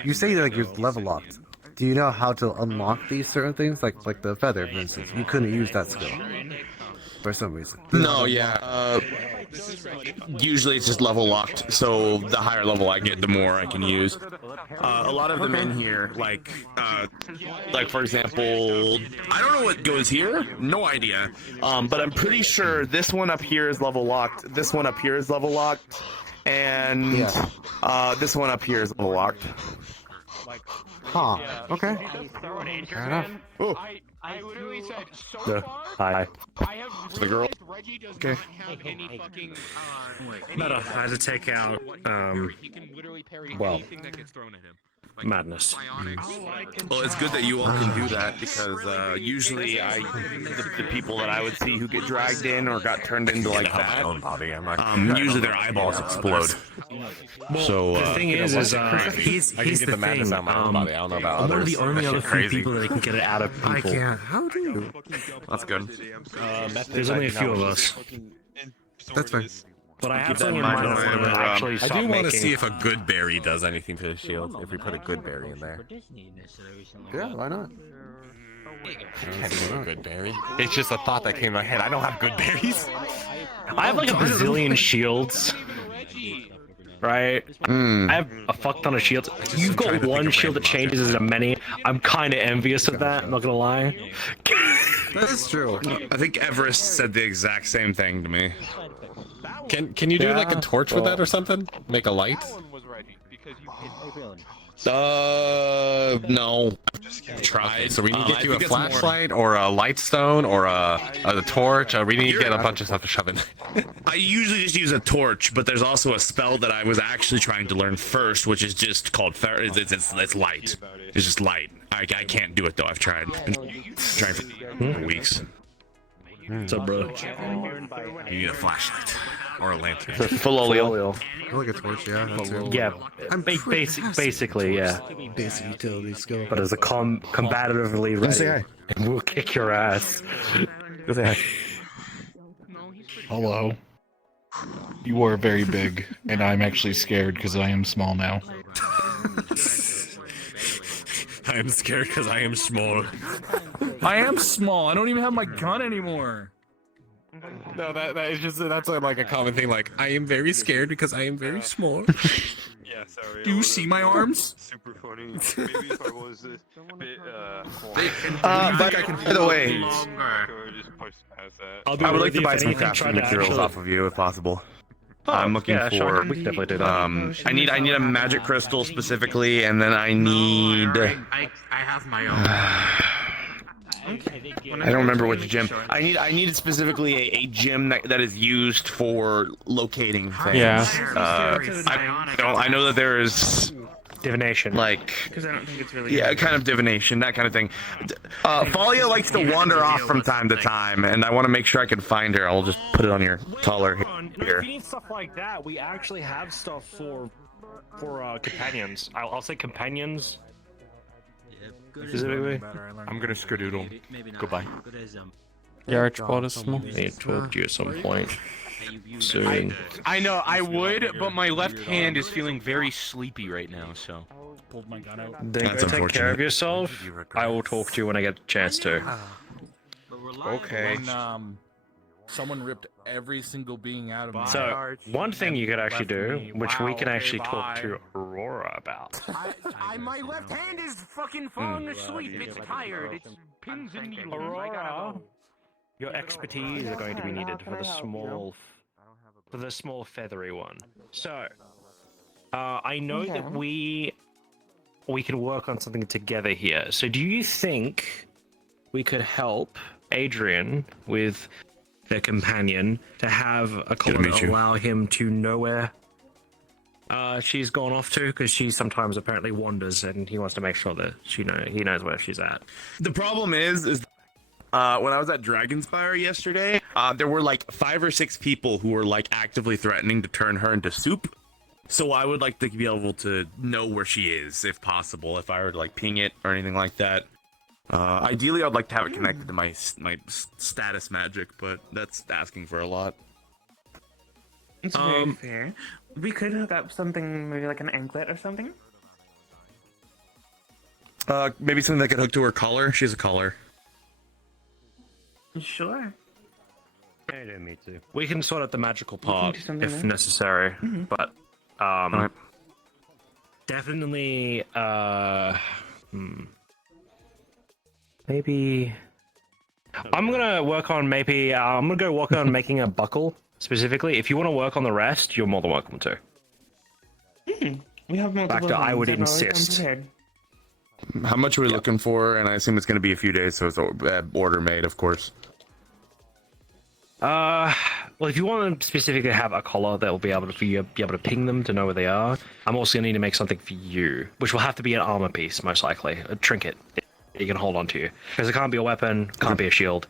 you say like you're level locked. Do you know how to unlock these certain things, like the feather, for instance? You couldn't use that skill for some reason. No, yeah. Usually it's just level locked, so the higher level I get, the more I can use. A lot of them in here, like for example, I don't know what goes here, no idea. But I'm pretty sure this one up here is level locked. This one up here is level locked, and this one up here is level locked. Huh. Okay. Fair enough. Oh. I literally said so far. Hi. I have the girl. Okay. Meta, I had to take out well, madness. Well, it's good that you all can do that because usually the people that I would see who get dragged in or got turned into like that, usually their eyeballs explode. Well, So the thing is here's the thing. I'm one of the only other few people that can get it out of people. I can't. How do you? That's good. There's only a few of us. That's fine. But I have something in mind to actually stop I do want to making- see if a good berry does anything to the shield. If we put a good berry in there. Yeah, why not? I can't do a good berry. It's just a thought that came in my head. I don't have good berries. I have like a bazillion shields. Right? I have a fuck ton of shields. You've got one shield that changes as a many. I'm kind of envious of that, I'm not gonna lie. That is true. I think Everest said the exact same thing to me. Can you do like a torch with that or something? Make a light? No. Tried. Okay, so we need to get you a flashlight or a light stone or a torch. We need to get a bunch of stuff to shove in. I usually just use a torch, but there's also a spell that I was actually trying to learn first, which is just called it's light. It's just light. I can't do it though. I've tried. Been trying for weeks. What's up, bro? You need a flashlight or a lantern. Full oleo. I like a torch, yeah. That's it. Yeah, basically, yeah. Basic utility skill. But as a combatively Go say ready, hi. and we'll kick your ass. Go say hi. Hello. You are very big, and I'm actually scared because I am small now. I am scared because I am small. I am small. I don't even have my gun anymore. No, that is just that's like a common thing. Like I am very scared because I am very small. Yeah, sorry. Do you see my arms? Super funny. Maybe if I was a bit By the way, I would like to buy some crafting materials off of you if possible. I'm looking for. Sure. We can definitely do that. I need a magic crystal specifically, and then I need. I have my own. I don't remember which gem. I need specifically a gem that is used for locating things. Yeah. I know that there is divination. Like, Because I don't think it's really. yeah, kind of divination, that kind of thing. Falia likes to wander off from time to time, and I want to make sure I can find her. I'll just put it on your taller here. If you need stuff like that, we actually have stuff for companions. I'll say companions. Specifically. I'm gonna skedoodle. Goodbye. The Archibald is small. I told you at some point soon. I know I would, but my left hand is feeling very sleepy right now, so. pulled my gun out. Then That's go take care of unfortunate. yourself. I will talk to you when I get a chance to. Okay. When someone ripped every single being out of me. So, one thing you could actually do, me. which we Wow, can okay, actually talk bye. to Aurora about. My left hand is fucking falling asleep. It's tired. It's pins and needles. Aurora, your expertise are going to be needed for the small feathery one. So, I know that we can work on something together here. So, do you think we could help Adrian with their companion to have a collar to allow him to know where she's gone off to? Because she sometimes apparently wanders, and he wants to make sure that he knows where she's at. The problem is when I was at Dragonspire yesterday, there were like 5 or 6 people who were like actively threatening to turn her into soup. So I would like to be able to know where she is, if possible, if I were to like ping it or anything like that. Ideally, I'd like to have it connected to my status magic, but that's asking for a lot. It's very fair. We could hook up something, maybe like an anklet or something. Maybe something that could hook to her collar. She has a collar. Sure. Yeah, me too. We can sort out the magical part do something if there. necessary, but definitely maybe I'm gonna work on making a buckle specifically. If you want to work on the rest, you're more than welcome to. We have multiple Factor, I would things. I've always insist. come prepared. How much are we looking for? And I assume it's going to be a few days, so it's order made, of course. Well, if you want to specifically have a collar that will be able to ping them to know where they are, I'm also going to need to make something for you, which will have to be an armor piece, most likely, a trinket that you can hold on to, because it can't be a weapon, can't be a shield.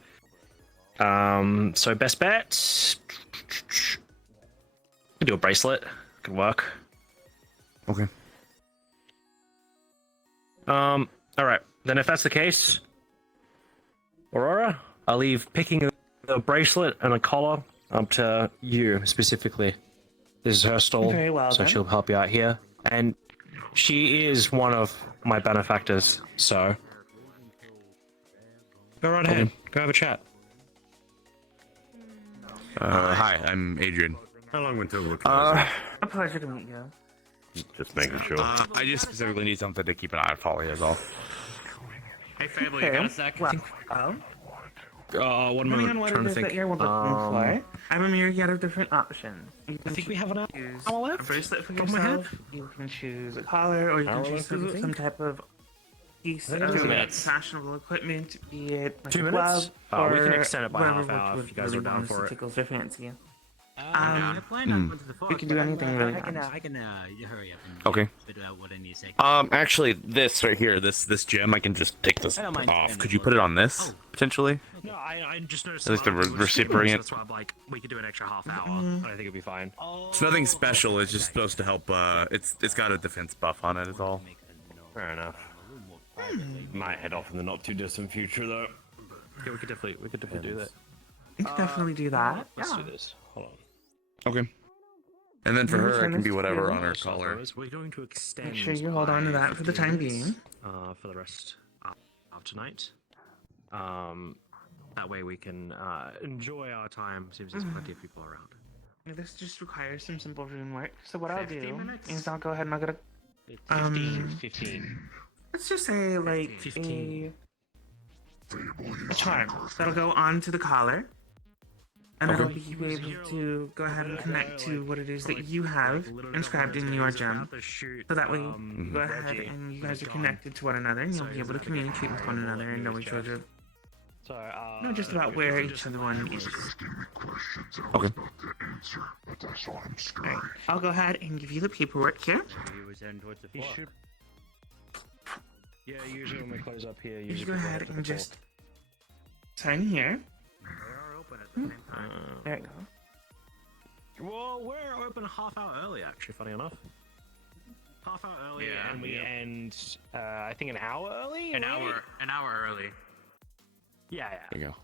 So best bet, do a bracelet, could work. Okay. All right. Then if that's the case, Aurora, I'll leave picking the bracelet and a collar up to you specifically. This is her stall, Very well, so then. she'll help you out here. And she is one of my benefactors, so go right ahead. Go have a chat. Hi, I'm Adrian. How long until we're A pleasure to meet you. Just making sure. I just specifically need something to keep an eye on Falia is all. Hey, family, you got a sec? Well, one depending moment. on what Trying it to is think. that you're looking for, I have a myriad of different options. I think we have an Choose hour left. a bracelet for Top of my head. yourself. You can choose a collar, or you Hour can left, choose I think. some type of piece I think of 2 minutes. fashionable equipment, be it like 2 a minutes? glove, We can or extend it by whatever half hour which if you guys really are down honestly for it. tickles their fancy. I plan on going to the forest. We can do anything really. I can hurry up and Okay. figure out what I need to say. Actually, this right here, this gem, I can just take this I don't mind off. spending Could you a put it little on this potentially? No, I just noticed. At least the recipient. That's why I'm like, we could do an extra half hour. Mm-hmm. But I think it'd be fine. It's nothing special. It's just supposed to help. It's got a defense buff on it. Is all. Fair enough. Might head off in the not too distant future, though. Yeah, we could definitely do that. We can definitely do that. Let's Yeah. do this. Hold on. Okay. And then for Let me her, it turn can be this whatever to- on her collar. We're going to extend. Make sure you hold on to that for the time being. For the rest of tonight. That way we can enjoy our time. Seems there's plenty of people around. This just requires some simple rune work. So what I'll 15 do minutes? is I'll go ahead and I'll get a 15. let's just say like 15. a charm that'll go onto the collar, and it'll be able to go ahead and connect to what it is that you have inscribed in your gem. So that way, you go ahead and you guys are connected to one another, and you'll be able to communicate with one another and know each other. So, Not just about where each other one is. Okay. Alright, I'll go ahead and give you the paperwork here. Yeah, usually when we close up here, You go ahead and just sign here. There you go. Well, we're open a half hour early, actually, funny enough. Half hour early, and we end, I think, an hour early? An hour early. Yeah. There you go.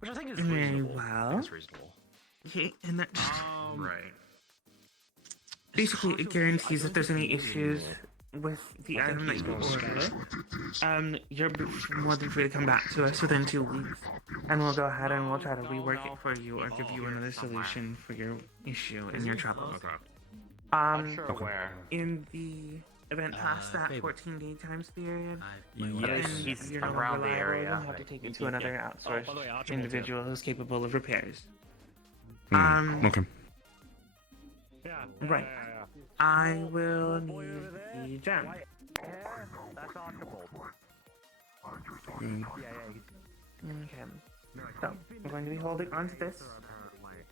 Which I think is Very reasonable. well. That's reasonable. Okay, and that just Right. basically it guarantees if there's any issues with the item that you ordered. You're more than free to come back to us within 2 weeks, and we'll go ahead and we'll try to rework it for you or give you another solution for your issue and your troubles. In the event past that 14-day time period, He's you're no around longer the liable, area. you'll have to take it to another outsourced individual who's capable of repairs. Okay. Right. I will need the gem. Okay. So, I'm going to be holding on to this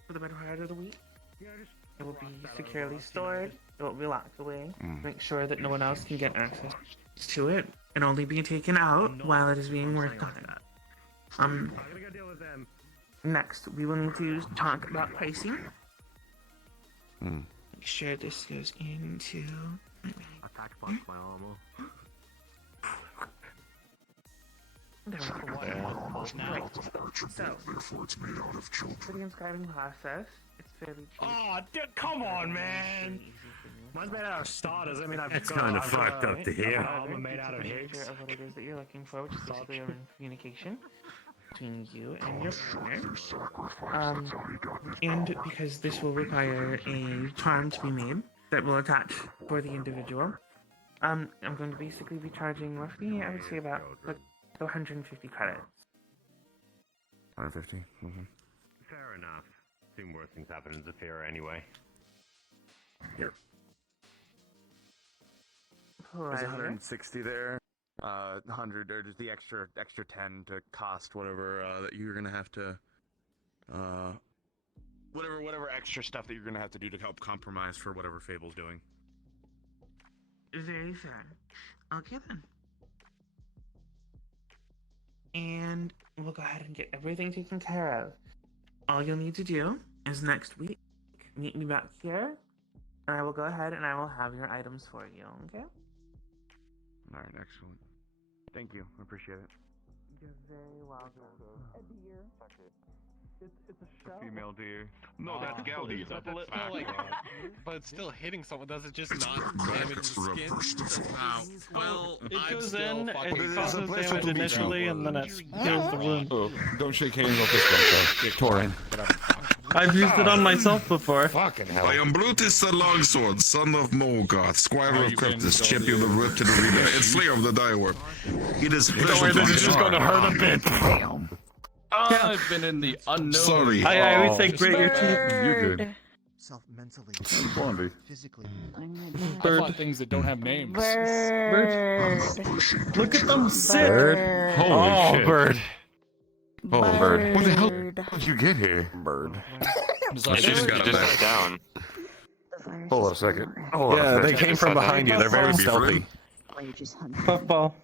for the better part of the week. It will be securely stored. It will be locked away. Make sure that no one else can get access to it, and only be taken out while it is being worked on. Next, we will need to talk about pricing. Make sure this goes into. Attack plus my armor. Right. So, for the inscribing process, it's fairly cheap. Oh, dude, come on, man! Mine's made out of starters. I mean, It's kind of fucked up to hear. I'm made out of Higgs. Of what it is that you're looking for, which is basically a communication between you and your partner. And because this will require a charm to be made that will attach for the individual, I'm going to basically be charging roughly, I would say about 150 credits. 150. Fair enough. Seen worse things happen in Zafira anyway. Here. There's 160 there. 100 or just the extra 10 to cost whatever that you're gonna have to whatever extra stuff that you're gonna have to do to help compromise for whatever Fable's doing. Very fair. Okay then. And we'll go ahead and get everything taken care of. All you'll need to do is next week meet me back here, and I will go ahead and I will have your items for you, okay? All right, excellent. Thank you. I appreciate it. You're very welcome. A deer. It's a shell. Female deer. No, that's gal deer. But it's still hitting someone. Does it just not damage the skin? Well, it goes in, it causes damage initially, and then it heals the wound. Oh, don't shake hands off this one, Torin. I've used it on myself before. Fucking hell. I am Brutus the Longsword, son of Morgoth, squire of Kryptus, champion of Rift to the Arena, and slayer of the Direwolf. It is pleasure this is just going to hurt a bit. Damn. I've been in the unknown. Sorry. I always say grit your teeth. You're good. Self-mentally, Blondie. physically. I fought things that don't have names. Bird. Look at them sit. Bird. Holy shit. Bird. Oh, bird. What the hell did you get here? Bird. You just got down. Hold on a second. Yeah, they came from behind you. They're very stealthy. Puffball.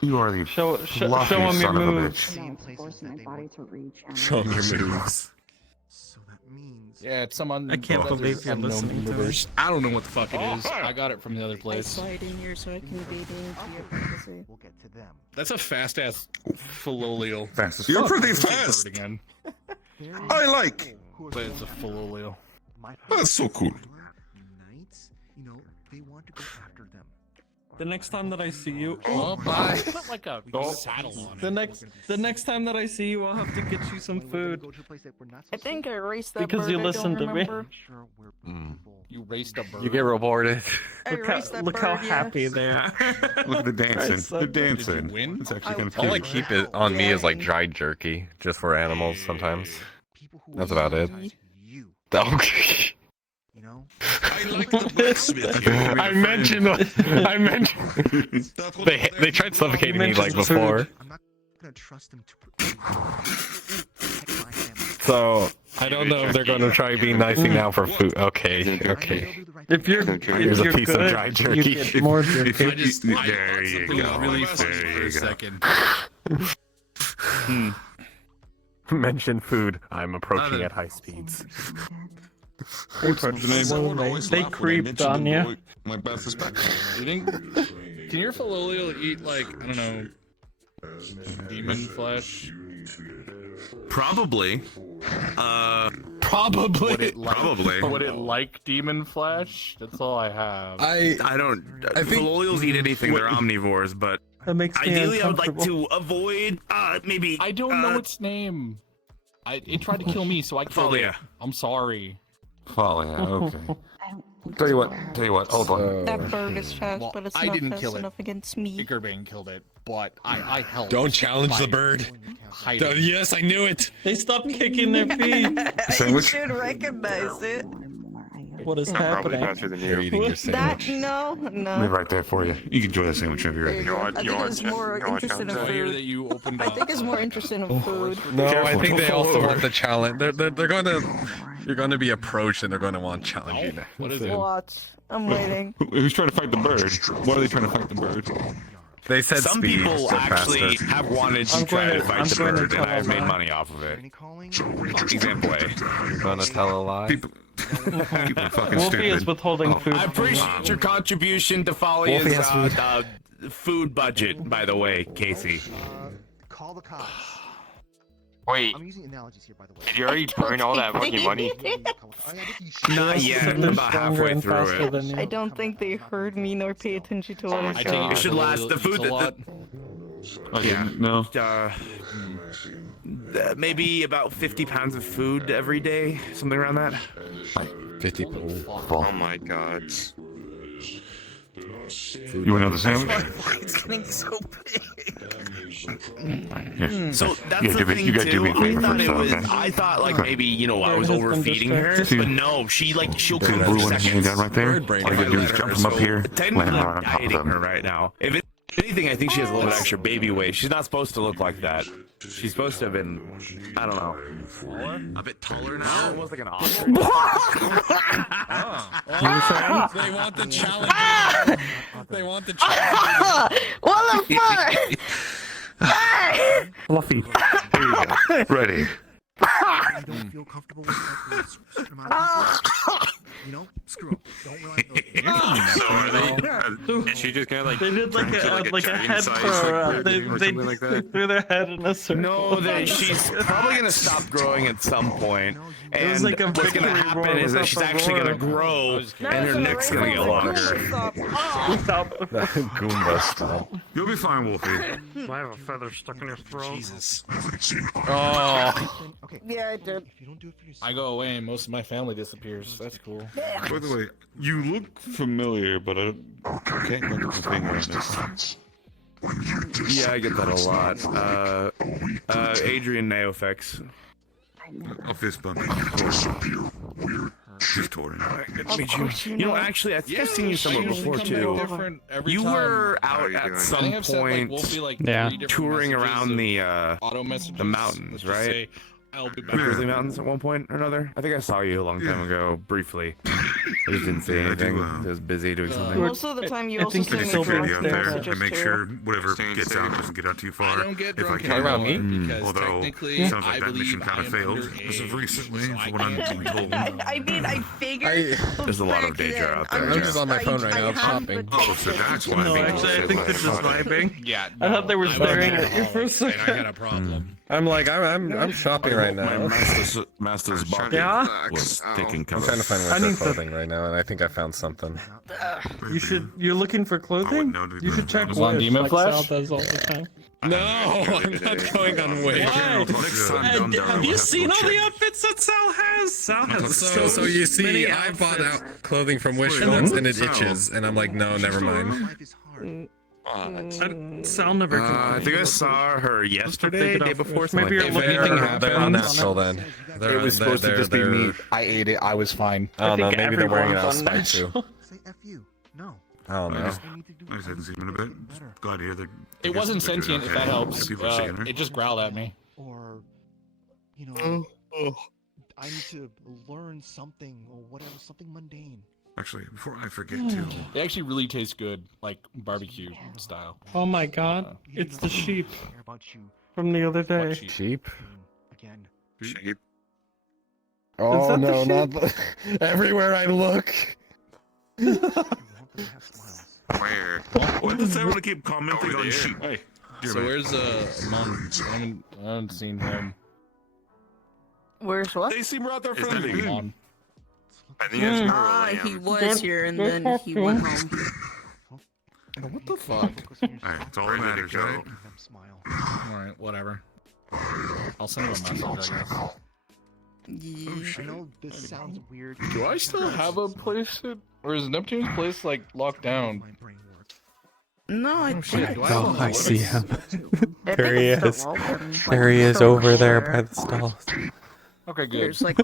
You are the Show them your son of a moves. bitch. Show them your moves. So that means. Yeah, it's some I can't believe you're listening to universe. I don't know what the fuck it is. I got it from the other place. slide in here so I can bait into your privacy. We'll get to them. That's a fast ass Filolio. Fast as You're fuck. pretty fast. Again. I like. But it's a Filolio. That's so cool. Knights, you know, they want to go after them. The next time that I see you, Oh, bye. Put like a saddle on it. the next time that I see you, I'll have to get you some food. I think I erased that Because bird. you I don't listened to me. remember. You raced a bird. You get rewarded. I erased that Look how bird, happy they are. Look at the dancing. so The good. dancing. Did you win? It's actually kind of All I cute. keep it on me is like dried jerky, just for animals sometimes. That's about it. Okay. You know? I like the blacksmith. I mentioned. They tried suffocating me like before. I'm not gonna trust them to protect my family. So I don't know if they're going to try being nicing now for food. Okay. If you're Here's a piece of good, dried jerky. you get more jerky. There you go. Really There funny for you a go. second. Mention food. I'm approaching at high speeds. They creeped on you. My best is back. Can your Filolio eat like, I don't know, demon flesh? Probably. Probably. Would it like demon flesh? That's all I have. I don't. Colonials eat anything. They're omnivores, but That makes me ideally, I would like uncomfortable. to avoid maybe. I don't know its name. It tried to kill me, so I killed it. Falia. I'm sorry. Falia, okay. Tell you what, hold on. That bird is fast, Well, but it's I not didn't fast kill it. enough against me. Ickerbane killed it, but I helped. Don't challenge by the bird. hiding. Yes, I knew it. They stopped kicking their feet. You should recognize it. What is Probably happening? faster than You're you. eating your That sandwich. no. Be right there for you. You can enjoy that sandwich whenever you're ready. I think it's more interested in I hear that food. you opened I up. think it's more interested in food. No, Careful, I think don't they fall also over. want the challenge. They're going to. You're going to be approached, and they're going to want to challenge you. What is it? Watch. I'm waiting. Who's trying to fight the bird? Why are they trying to fight the bird? They said Some speed, people so actually faster. have wanted to I'm try going to to- fight I'm the going to bird, and tell I've made them. money off of it. Example A. You're gonna tell a lie? People are fucking Wolfie is stupid. withholding food. I from me. appreciate your contribution to Wolfie has Falia's food budget, by the way, Casey. Call the cops. Wait, I'm using analogies here, by the way. did you already burn all that fucking money? Not yet. I'm about halfway through it. I don't think they heard me nor pay attention to what I I said. take It should last. The food a lot. Yeah. No. Maybe about 50 pounds of food every day, something around that. 50. Oh my god. You want another sandwich? It's getting so big. Here. So that's You the gotta do me- thing you gotta do me a too. favor I thought first, it was. okay? I thought like maybe I was Bird has been overfeeding her, distracted. but no, she'll See cook the for blue one hanging seconds. down right there? All you gotta do is jump them up here, Technically, land right I'm on top of dieting her them. right now. If anything, I think she has a little bit extra baby weight. She's not supposed to look like that. She's supposed to have been, I don't know, A bit taller now. almost like an ostrich. They want the challenge. They want the challenge. What the fuck? Fluffy. There you go. Ready. You don't feel comfortable with like, a certain amount of people, you know, screw it. Don't rely Is she just kind of like They did like like a giant head size, throw like, out. They or something like that? threw their head in a circle. No, she's probably gonna stop growing at some point, It and was like a what's gonna victory roar happen is that without she's the actually roar. gonna grow, and her neck's gonna get longer. Goomba style. You'll be fine, Wolfie. I have a feather stuck in your throat. Jesus. Oh, Okay. Yeah, I did. If you don't do it for yourself, I go away and most of my family disappears. That's cool. By the way, you look familiar, but I can't put my finger on it. Yeah, I get that a lot. Adrian Neofex. A fist bump. She's torn. Good to meet you. You know, actually, I think I've seen you somewhere before too. You were out at some point touring around the mountains, right? The Grizzly Mountains at one point or another. I think I saw you a long time ago, briefly. I just didn't say anything. I was busy doing something. Most of the time, you also send me Security direct out there messages and make too. sure whatever gets out doesn't get out too far. I don't get If I drunk can. around me Mm. Although it sounds like that mission kind of failed as of recently, from what I'm being told. I mean, I figured. There's a lot of danger out there. I'm just on my phone right now, shopping. Oh, so that's why. No, actually, I think they're just vibing. Yeah. I thought they were staring at you for a And I had second. a problem. I'm like, I'm shopping right My now. master's bucket Yeah? was taking I'm cover. trying to find I winter need to- clothing right now, and I think I found something. You're looking for clothing? know to You should check Was on Wish, Demon like Flesh? Sal does all the time. No, I'm not going on Wish. Next time, Have you seen all the outfits that Sal has? Sal has So you see, many I bought outfits. out clothing from Wish Wait, once, what? and it itches, and I'm like, no, never mind. life is hard. Sal never I think I saw her yesterday, day before. Maybe you're something like looking that. at They're, they're Buns. unnatural then. It was supposed to just be meat. I ate it. I was fine. I don't know, think maybe they're wearing it out of everyone's spite too. unnatural. Say F you. No. I don't know. They need to do I just hadn't seen him in a bit. Just glad to hear that. It wasn't sentient, if that helps. People are seeing her. It just growled at me. Or, you know, I need to learn something or whatever, something mundane. Actually, before I forget to. It actually really tastes good, like barbecue style. Oh my god, it's the sheep I care about you from the other day. What sheep? Sheep? again. shape? Oh that the no, sheep? not the... Everywhere I look. You want them to have smiles. Where? What does everyone keep commenting Over on there. sheep? Hey, Dear so man. where's Mon? I haven't seen him. Where's what? They seem rather Is that friendly. good? I think it's rural He lamb. was here and then he went home. What the fuck? Alright, that's all that matters, right? Alright, whatever. I'll send him a message, I guess. Yeah. I know this sounds weird. Do I still have a place or is Neptune's place like locked down? No, I think Oh, I see him. I There think he it's is. still open, There he is over there by the stalls. Okay, good. There's like,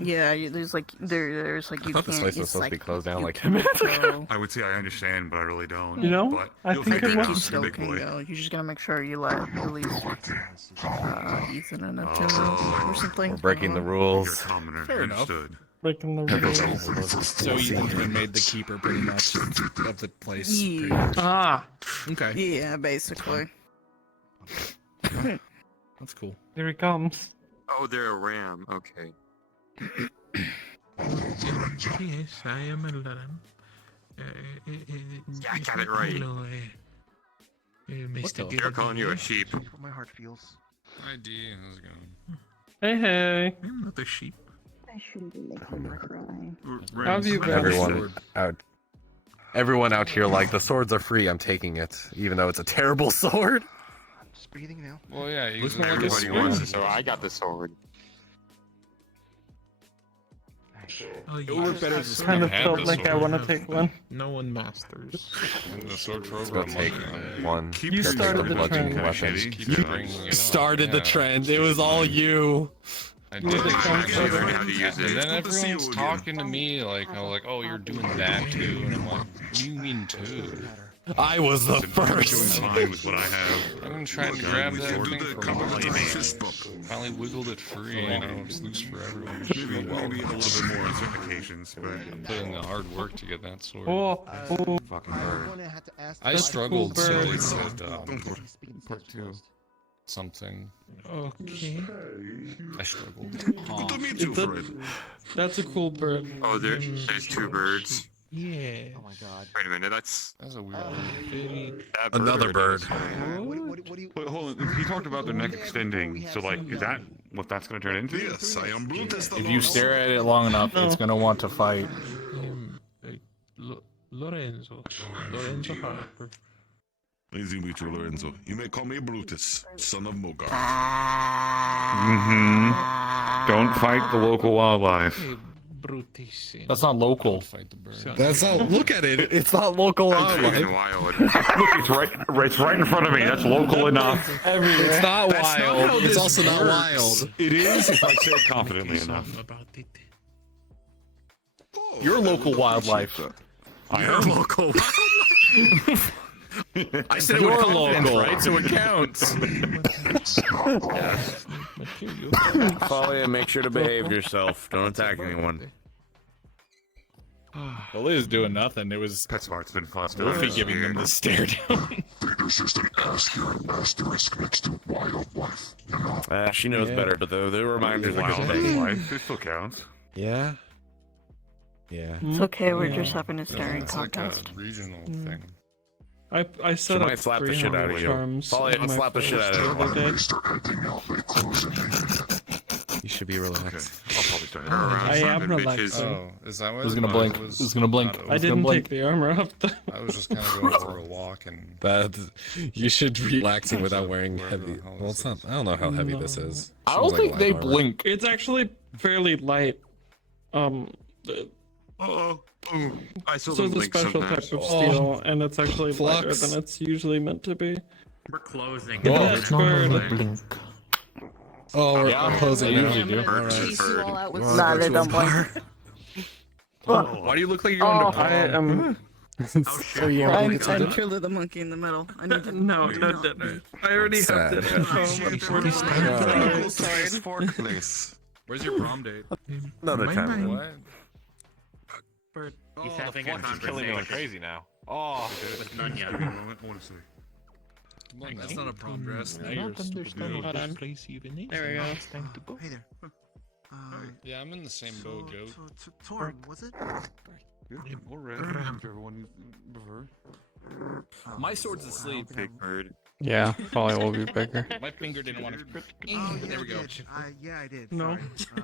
yeah, there's like there's like you thought this can't. place was It's supposed to be like closed down you like 10 minutes can't ago. go. I would say I understand, but I really don't. You know, But I you'll think figure it it You out, still big can boy. go. You're just gonna make sure you let at least Ethan and Neptune or something. We're breaking the rules. Commoner, Fair enough. understood. Breaking the rules. So Ethan made the keeper pretty much of the place. pretty Yeah. much. Ah, Okay, Yeah, basically. that's cool. here he comes. Oh, they're a ram. Okay. Yes, I am a lamb. Yeah, I got it right. Hello, Mr. They're calling you a sheep. My heart feels. ID, how's it going? Hey, hey. I'm not a sheep. I shouldn't be making her cry. How have you been? Everyone out here, like, the swords are free, I'm taking it. Even though it's a terrible sword. I'm just breathing now. Well, yeah, you Looks like a Everybody sword. wants it, so I got the sword. Oh, It would work better as a sword. Kind of have felt the like I sword. want to take one. No one masters. The sword for Let's over go a take month. one. Keep You your started the bludgeoning trend. weapon. Keep bringing it up, Started the yeah. trend. It was all you. I With did. the concept. Learn how to use And it. then everyone's talking to me like, oh, you're doing that too, and I'm like, what do you mean too? I was the Listen, I'm doing first. fine with what I have. I'm gonna try and grab that thing from Fist bump. finally wiggled it free, it's loose for everyone. Maybe a little bit more on certain occasions, but Put in the hard work to get that sword. Oh, oh. Fucking bird. I That's struggled cool so bird. it said part 2 something. Okay. I struggled. good to meet you, That- friend. That's a cool bird. Oh, there's two birds. Yeah. Oh my god. Wait a minute, that's a weird that Another bird. What do you? Wait, hold on. He talked about their neck extending. So, like, is that what that's going to turn into? Yes, I am Brutus. If you stare at it long enough, it's gonna want to fight. Lorenzo Harper. Nice to meet you, Lorenzo. You may call me Brutus, son of Mogar. Don't fight the local wildlife. That's not local. That's not. Look at it. It's not local wild. Look, it's right in front of me. That's local enough. It's not wild. It's also not wild. It is if I say it confidently enough. You're local wildlife. I am local. I said You're it with confidence, local. right? So it counts. Falia, make sure to behave yourself. Don't attack anyone. Well, Liz doing nothing. It was PetSmart's been fun. Wolfie giving them the stare down. There's just an S here and asterisk next to wildlife. She knows better, but they reminders of Wildlife, it still counts. Yeah. Yeah. It's okay. We're just having a staring It's like a contest. regional thing. I set up might slap the shit out of 300 you. charms. Falia, on my slap the shit first out of you. the other day. You should be relaxed. I'll probably start I am relaxed. Oh, is that what? Who's gonna blink? Who's gonna blink? I didn't take the armor off. I was just kind of going for a walk and. That you should be relaxing without wearing heavy. Well, it's not. I don't know how heavy this is. I don't Seems like think they light armor. blink. It's actually fairly light. I still So don't it's a blink special sometimes. type of steel, and it's actually lighter Flux. than it's usually meant to be. We're closing. That's bird. Oh, we're closing now. usually do. Bird, Chase you all bird. out with Nah, they don't blink. Why do you look like you're going to I am. So I'm truly the monkey in the middle. I need to. No dinner. I already have dinner at home. Where's your prom date? Another time. What? Bird. He's having a conversation. crazy now. Oh. With Nunya. I want to see. That's not a prom dress. Now you're a stupid Hold goat. on. There we go. It's time to go. Hey there. Yeah, I'm in the same boat, goat. Torm, was it? Yeah, or red, whichever one you prefer. My sword's asleep. Big bird. Yeah, probably will be bigger. My finger didn't want to. There we go. Yeah, I did. No. Sorry.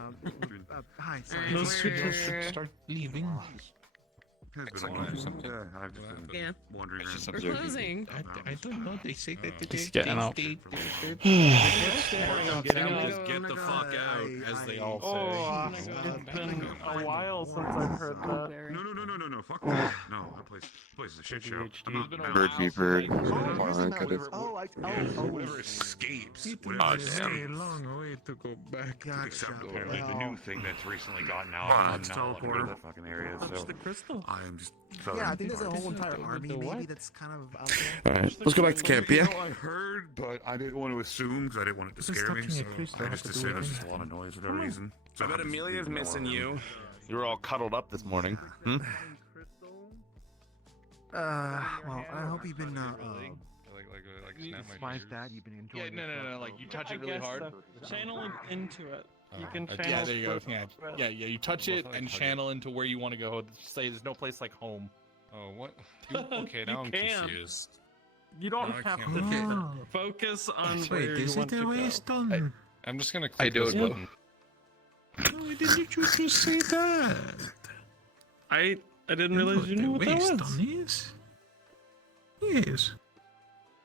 Hi. Sorry. No switches. Start leaving. Yeah. Wondering. We're closing. I don't know. They say that He's getting up. Get the fuck out, as they all say. Oh, it's been a while since I've heard that. No. Fuck that. No, that place is a shit show. Bird be bird. Whoever escapes. Oh, damn. Long way to go back. Apparently the new thing that's recently gotten out. Fine. The fucking area. So the crystal. I'm just. Yeah, I think there's a whole entire army maybe that's kind of out there. All right, let's go back to camp. Yeah. I heard, but I didn't want to assume because I didn't want it to scare me. So I just assumed it was just a lot of noise for no reason. So I bet Amelia's missing you. You were all cuddled up this morning. Well, I hope you've been Smash that. You've been enjoying. No. Like you touch it really hard. Channel into it. You can channel. Yeah, there you go. Yeah. You touch it and channel into where you want to go. Say there's no place like home. Oh, what? Okay, now I'm confused. You don't have to focus on where you want to go. I'm just gonna click this button. Why did you choose to say that? I didn't realize you knew what that was. Yes.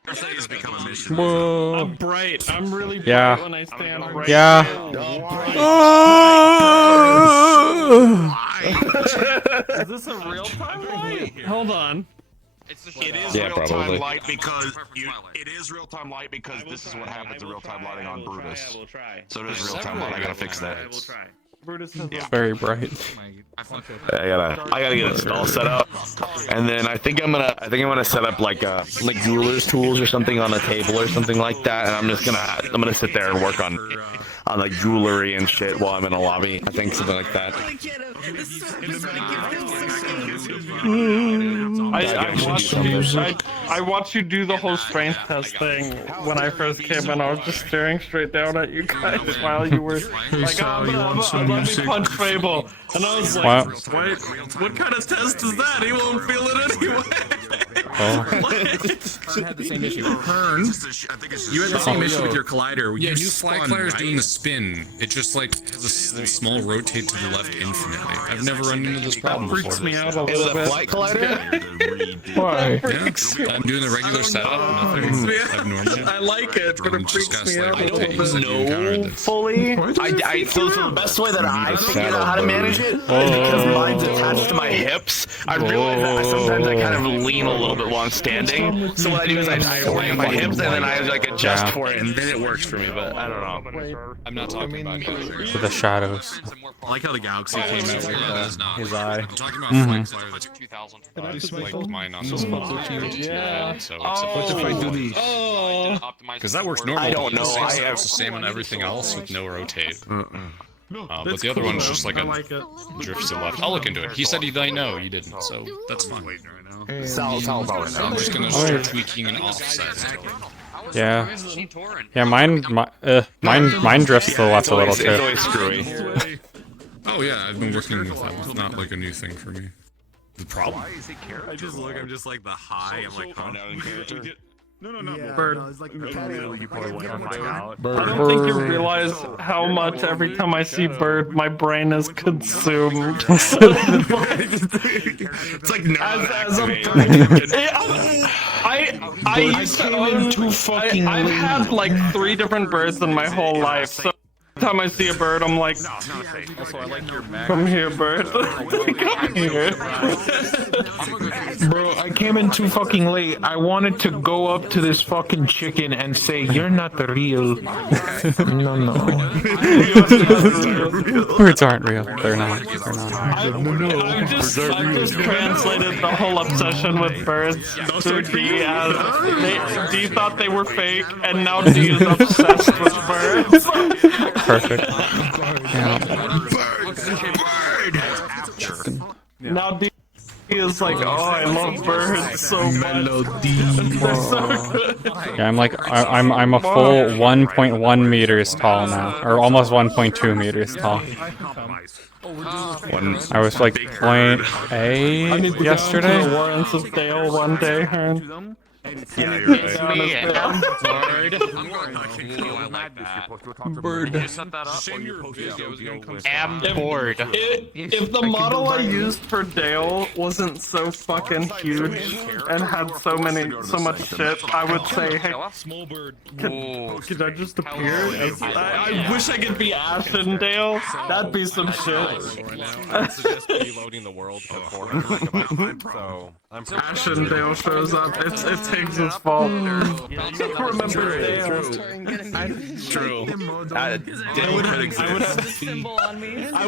Has become a mission. Whoa. I'm bright. I'm really bright Yeah. when I stand right. Yeah. Is this a real time light? Hold on. It is real-time light because it is real-time light because this is what happens in real-time lighting on Brutus. So it is real-time light. I gotta fix that. Brutus has It's very bright. I gotta get it all set up, and then I think I'm gonna set up like jeweler's tools or something on a table or something like that, and I'm gonna sit there and work on like jewelry and shit while I'm in a lobby. I think something like that. I watched you do the whole strength test thing when I first came in. I was just staring straight down at you guys while you were like, let me punch Fable. And I was like, wait, what kind of test is that? He won't feel it anyway. I had the same issue. Hearn, you had the same issue with your collider. Yeah, new flag collider's doing the spin. It just like has a small rotate to the left infinitely. I've never run into this problem before. Freaks me out a little bit. Flight collider? Why? Yeah, I'm doing the regular setup. Nothing abnormal. I like it, but it freaks me out a little bit. No, fully. So the best way that I figured out how to manage it is because mine's attached to my hips. I realize that sometimes I kind of lean a little bit while I'm standing. So what I do is I lay on my hips and then I like adjust for it, and then it works for me. But I don't know. I'm not talking about For the shadows. I like how the galaxy came out with His eye. I'm talking about flight collider that's 2005, like mine on this one. Yeah. So it's because that works normally. I don't know. I have the same on everything else with no rotate. But the other one's just like a drift to the left. I'll look into it. He said he might know. You didn't, so that's fine. Sal about it. I'm just gonna start tweaking and offset. Yeah. Yeah, mine drifts to the left a little too. It's always screwy. Oh yeah, I've been working with that. It's not like a new thing for me. The problem. I just look. I'm just like the high. I'm like, calm down in character. No, Yeah, Bird. no, it's like You probably want to find out. I don't think you realize how much every time I see Bird, my brain is consumed. It's like I used to own I've had like 3 different birds in my whole life, so every time I see a bird, I'm like, Also, I like your Mac. come here, bird. Come here. Bro, I came in too fucking late. I wanted to go up to this fucking chicken and say, "You're not the real." No. Birds aren't real. They're not. They're not. I've just translated the whole obsession with birds to D as D thought they were fake, and now D is obsessed with birds. Perfect. Yeah. Now D is like, oh, I love birds so much. Yeah, I'm like I'm a full 1.1 meters tall now, or almost 1.2 meters tall. when I was like point I need A to yesterday. go to the Warrens of Dale one day, Hearn. Yeah, you're right. Down Me, as Dale. Bird. I'm bored. If the model I used for Dale wasn't so fucking huge and had so much shit, I would say, hey, could I just appear? I wish I could be Ashen Dale. That'd be some shit. Reloading the world to 400 megabytes, so I'm pretty Ashen Dale shows up. It's Higgs's fault. Remember Dale. True. I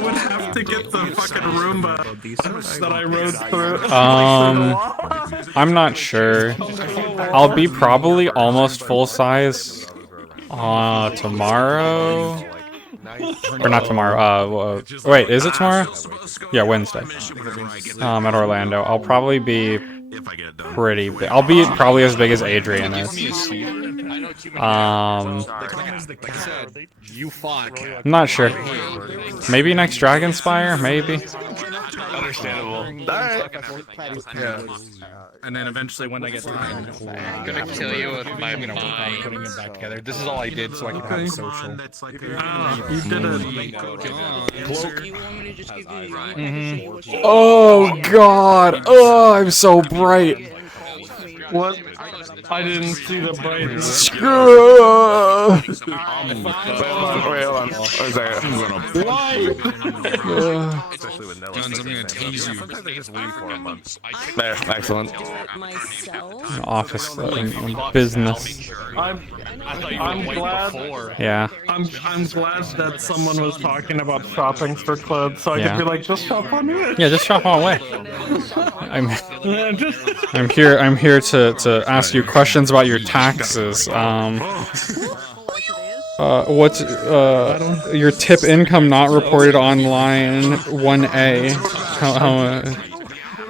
would have to get the fucking Roomba that I rode through. I'm not sure. I'll be probably almost full size tomorrow. Or not tomorrow. Wait, is it tomorrow? Yeah, Wednesday. At Orlando. I'll probably be pretty big. I'll be probably as big as Adrian is. I'm not sure. Maybe next Dragonspire? Maybe. Understandable. Yeah. And then eventually, when I get time, I'm gonna kill you with my putting it back together. This is all I did so I could have a social. You did it. Oh God! Oh, I'm so bright. What? I didn't see the brightness. Guns, I'm gonna tease you. There, excellent. Office business. I'm glad. Yeah. I'm glad that someone was talking about shopping for clothes, so I Yeah. could be like, just shop on me. Yeah, just shop all away. I'm here to ask you questions about your taxes. What's your tip income not reported online 1A?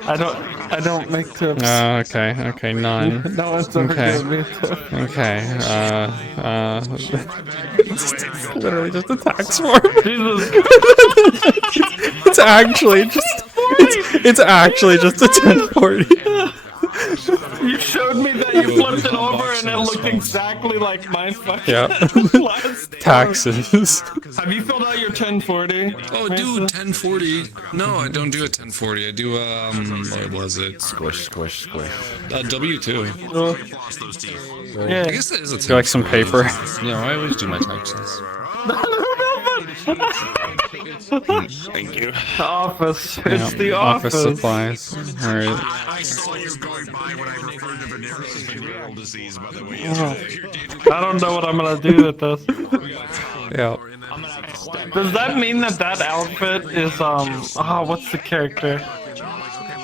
I don't make tips. Okay, none. No one's ever given me a tip. Okay, it's literally just a tax form. It's actually just a 1040. You showed me that you flipped it over and it looked exactly like mine. Yeah. Taxes. Have you filled out your 1040? Oh, dude, 1040. No, I don't do a 1040. I do what was it? Squish. W2. Yeah. I guess it is a 1040. Do you like some paper? Yeah, I always do my taxes. Thank you. The office. Yeah, It's the office. supplies. Alright. I saw you going by when I referred to Veneris' venereal disease, by the way. I don't know what I'm gonna do with this. Yeah. Does that mean that outfit is what's the character?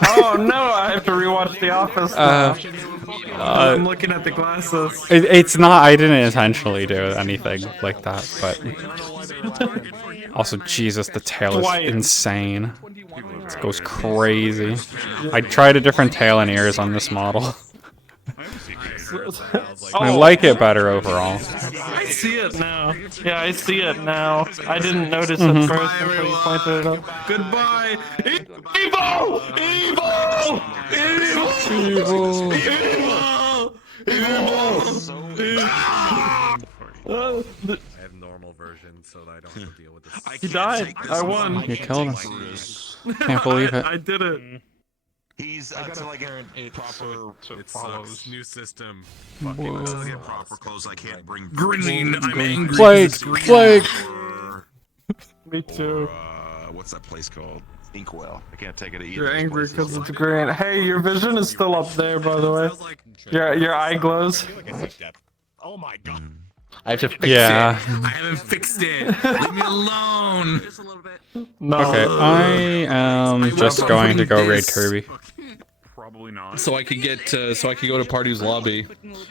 Oh no, I have to rewatch The Office now. I'm looking at the glasses. It's not. I didn't intentionally do anything like that, but also, Jesus, the tail is insane. It goes crazy. I tried a different tail and ears on this model. I like it better overall. I see it now. Yeah, I see it now. I didn't notice it first until you pointed it out. Goodbye! Evil! Evil! Evil! I have normal version so that I don't have to deal with this. He died. I won. You killed him. Can't believe it. I did it. He's to like a proper New system. to get proper clothes. I can't bring Green, I'm angry. Plague! Me too. What's that place called? Inkwell. I can't take it to either. You're angry because it's green. Hey, your vision is still up there, by the way. Your eye glows. Oh my God. I have to fix it. I haven't fixed it. Leave me alone. No. Okay, I am just going to go raid Kirby. Probably not. So I could get so I could go to Pardew's lobby,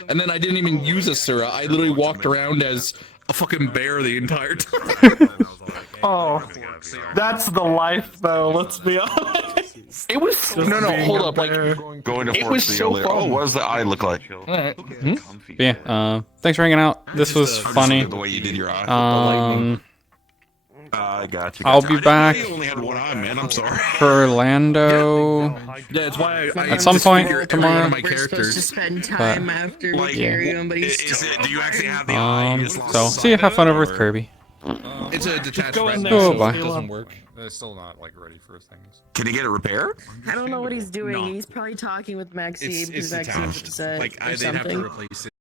and then I didn't even use a Sura. I literally walked around as a fucking bear the entire time. Oh, that's the life, though. Let's be honest. It was hold up, like Going to it Fort was Seal so there. Oh, fun. what does the eye look like? Yeah, thanks for hanging out. This was funny. The way you did your eye. I got you. I'll be back You only had one eye, man. I'm sorry. for Orlando. Yeah, it's why I At some point tomorrow. We're supposed to spend But, time after Wiccarium, but he's Is it? Do you actually have the eye? So see you. Have fun over with Kirby. It's a detached go in retina, there, Oh, so bye. it doesn't work. It's still not like ready for things. Can you get it repaired? I don't know what he's doing. He's probably talking with Maxie because Maxie's upset or they'd have to something. replace it.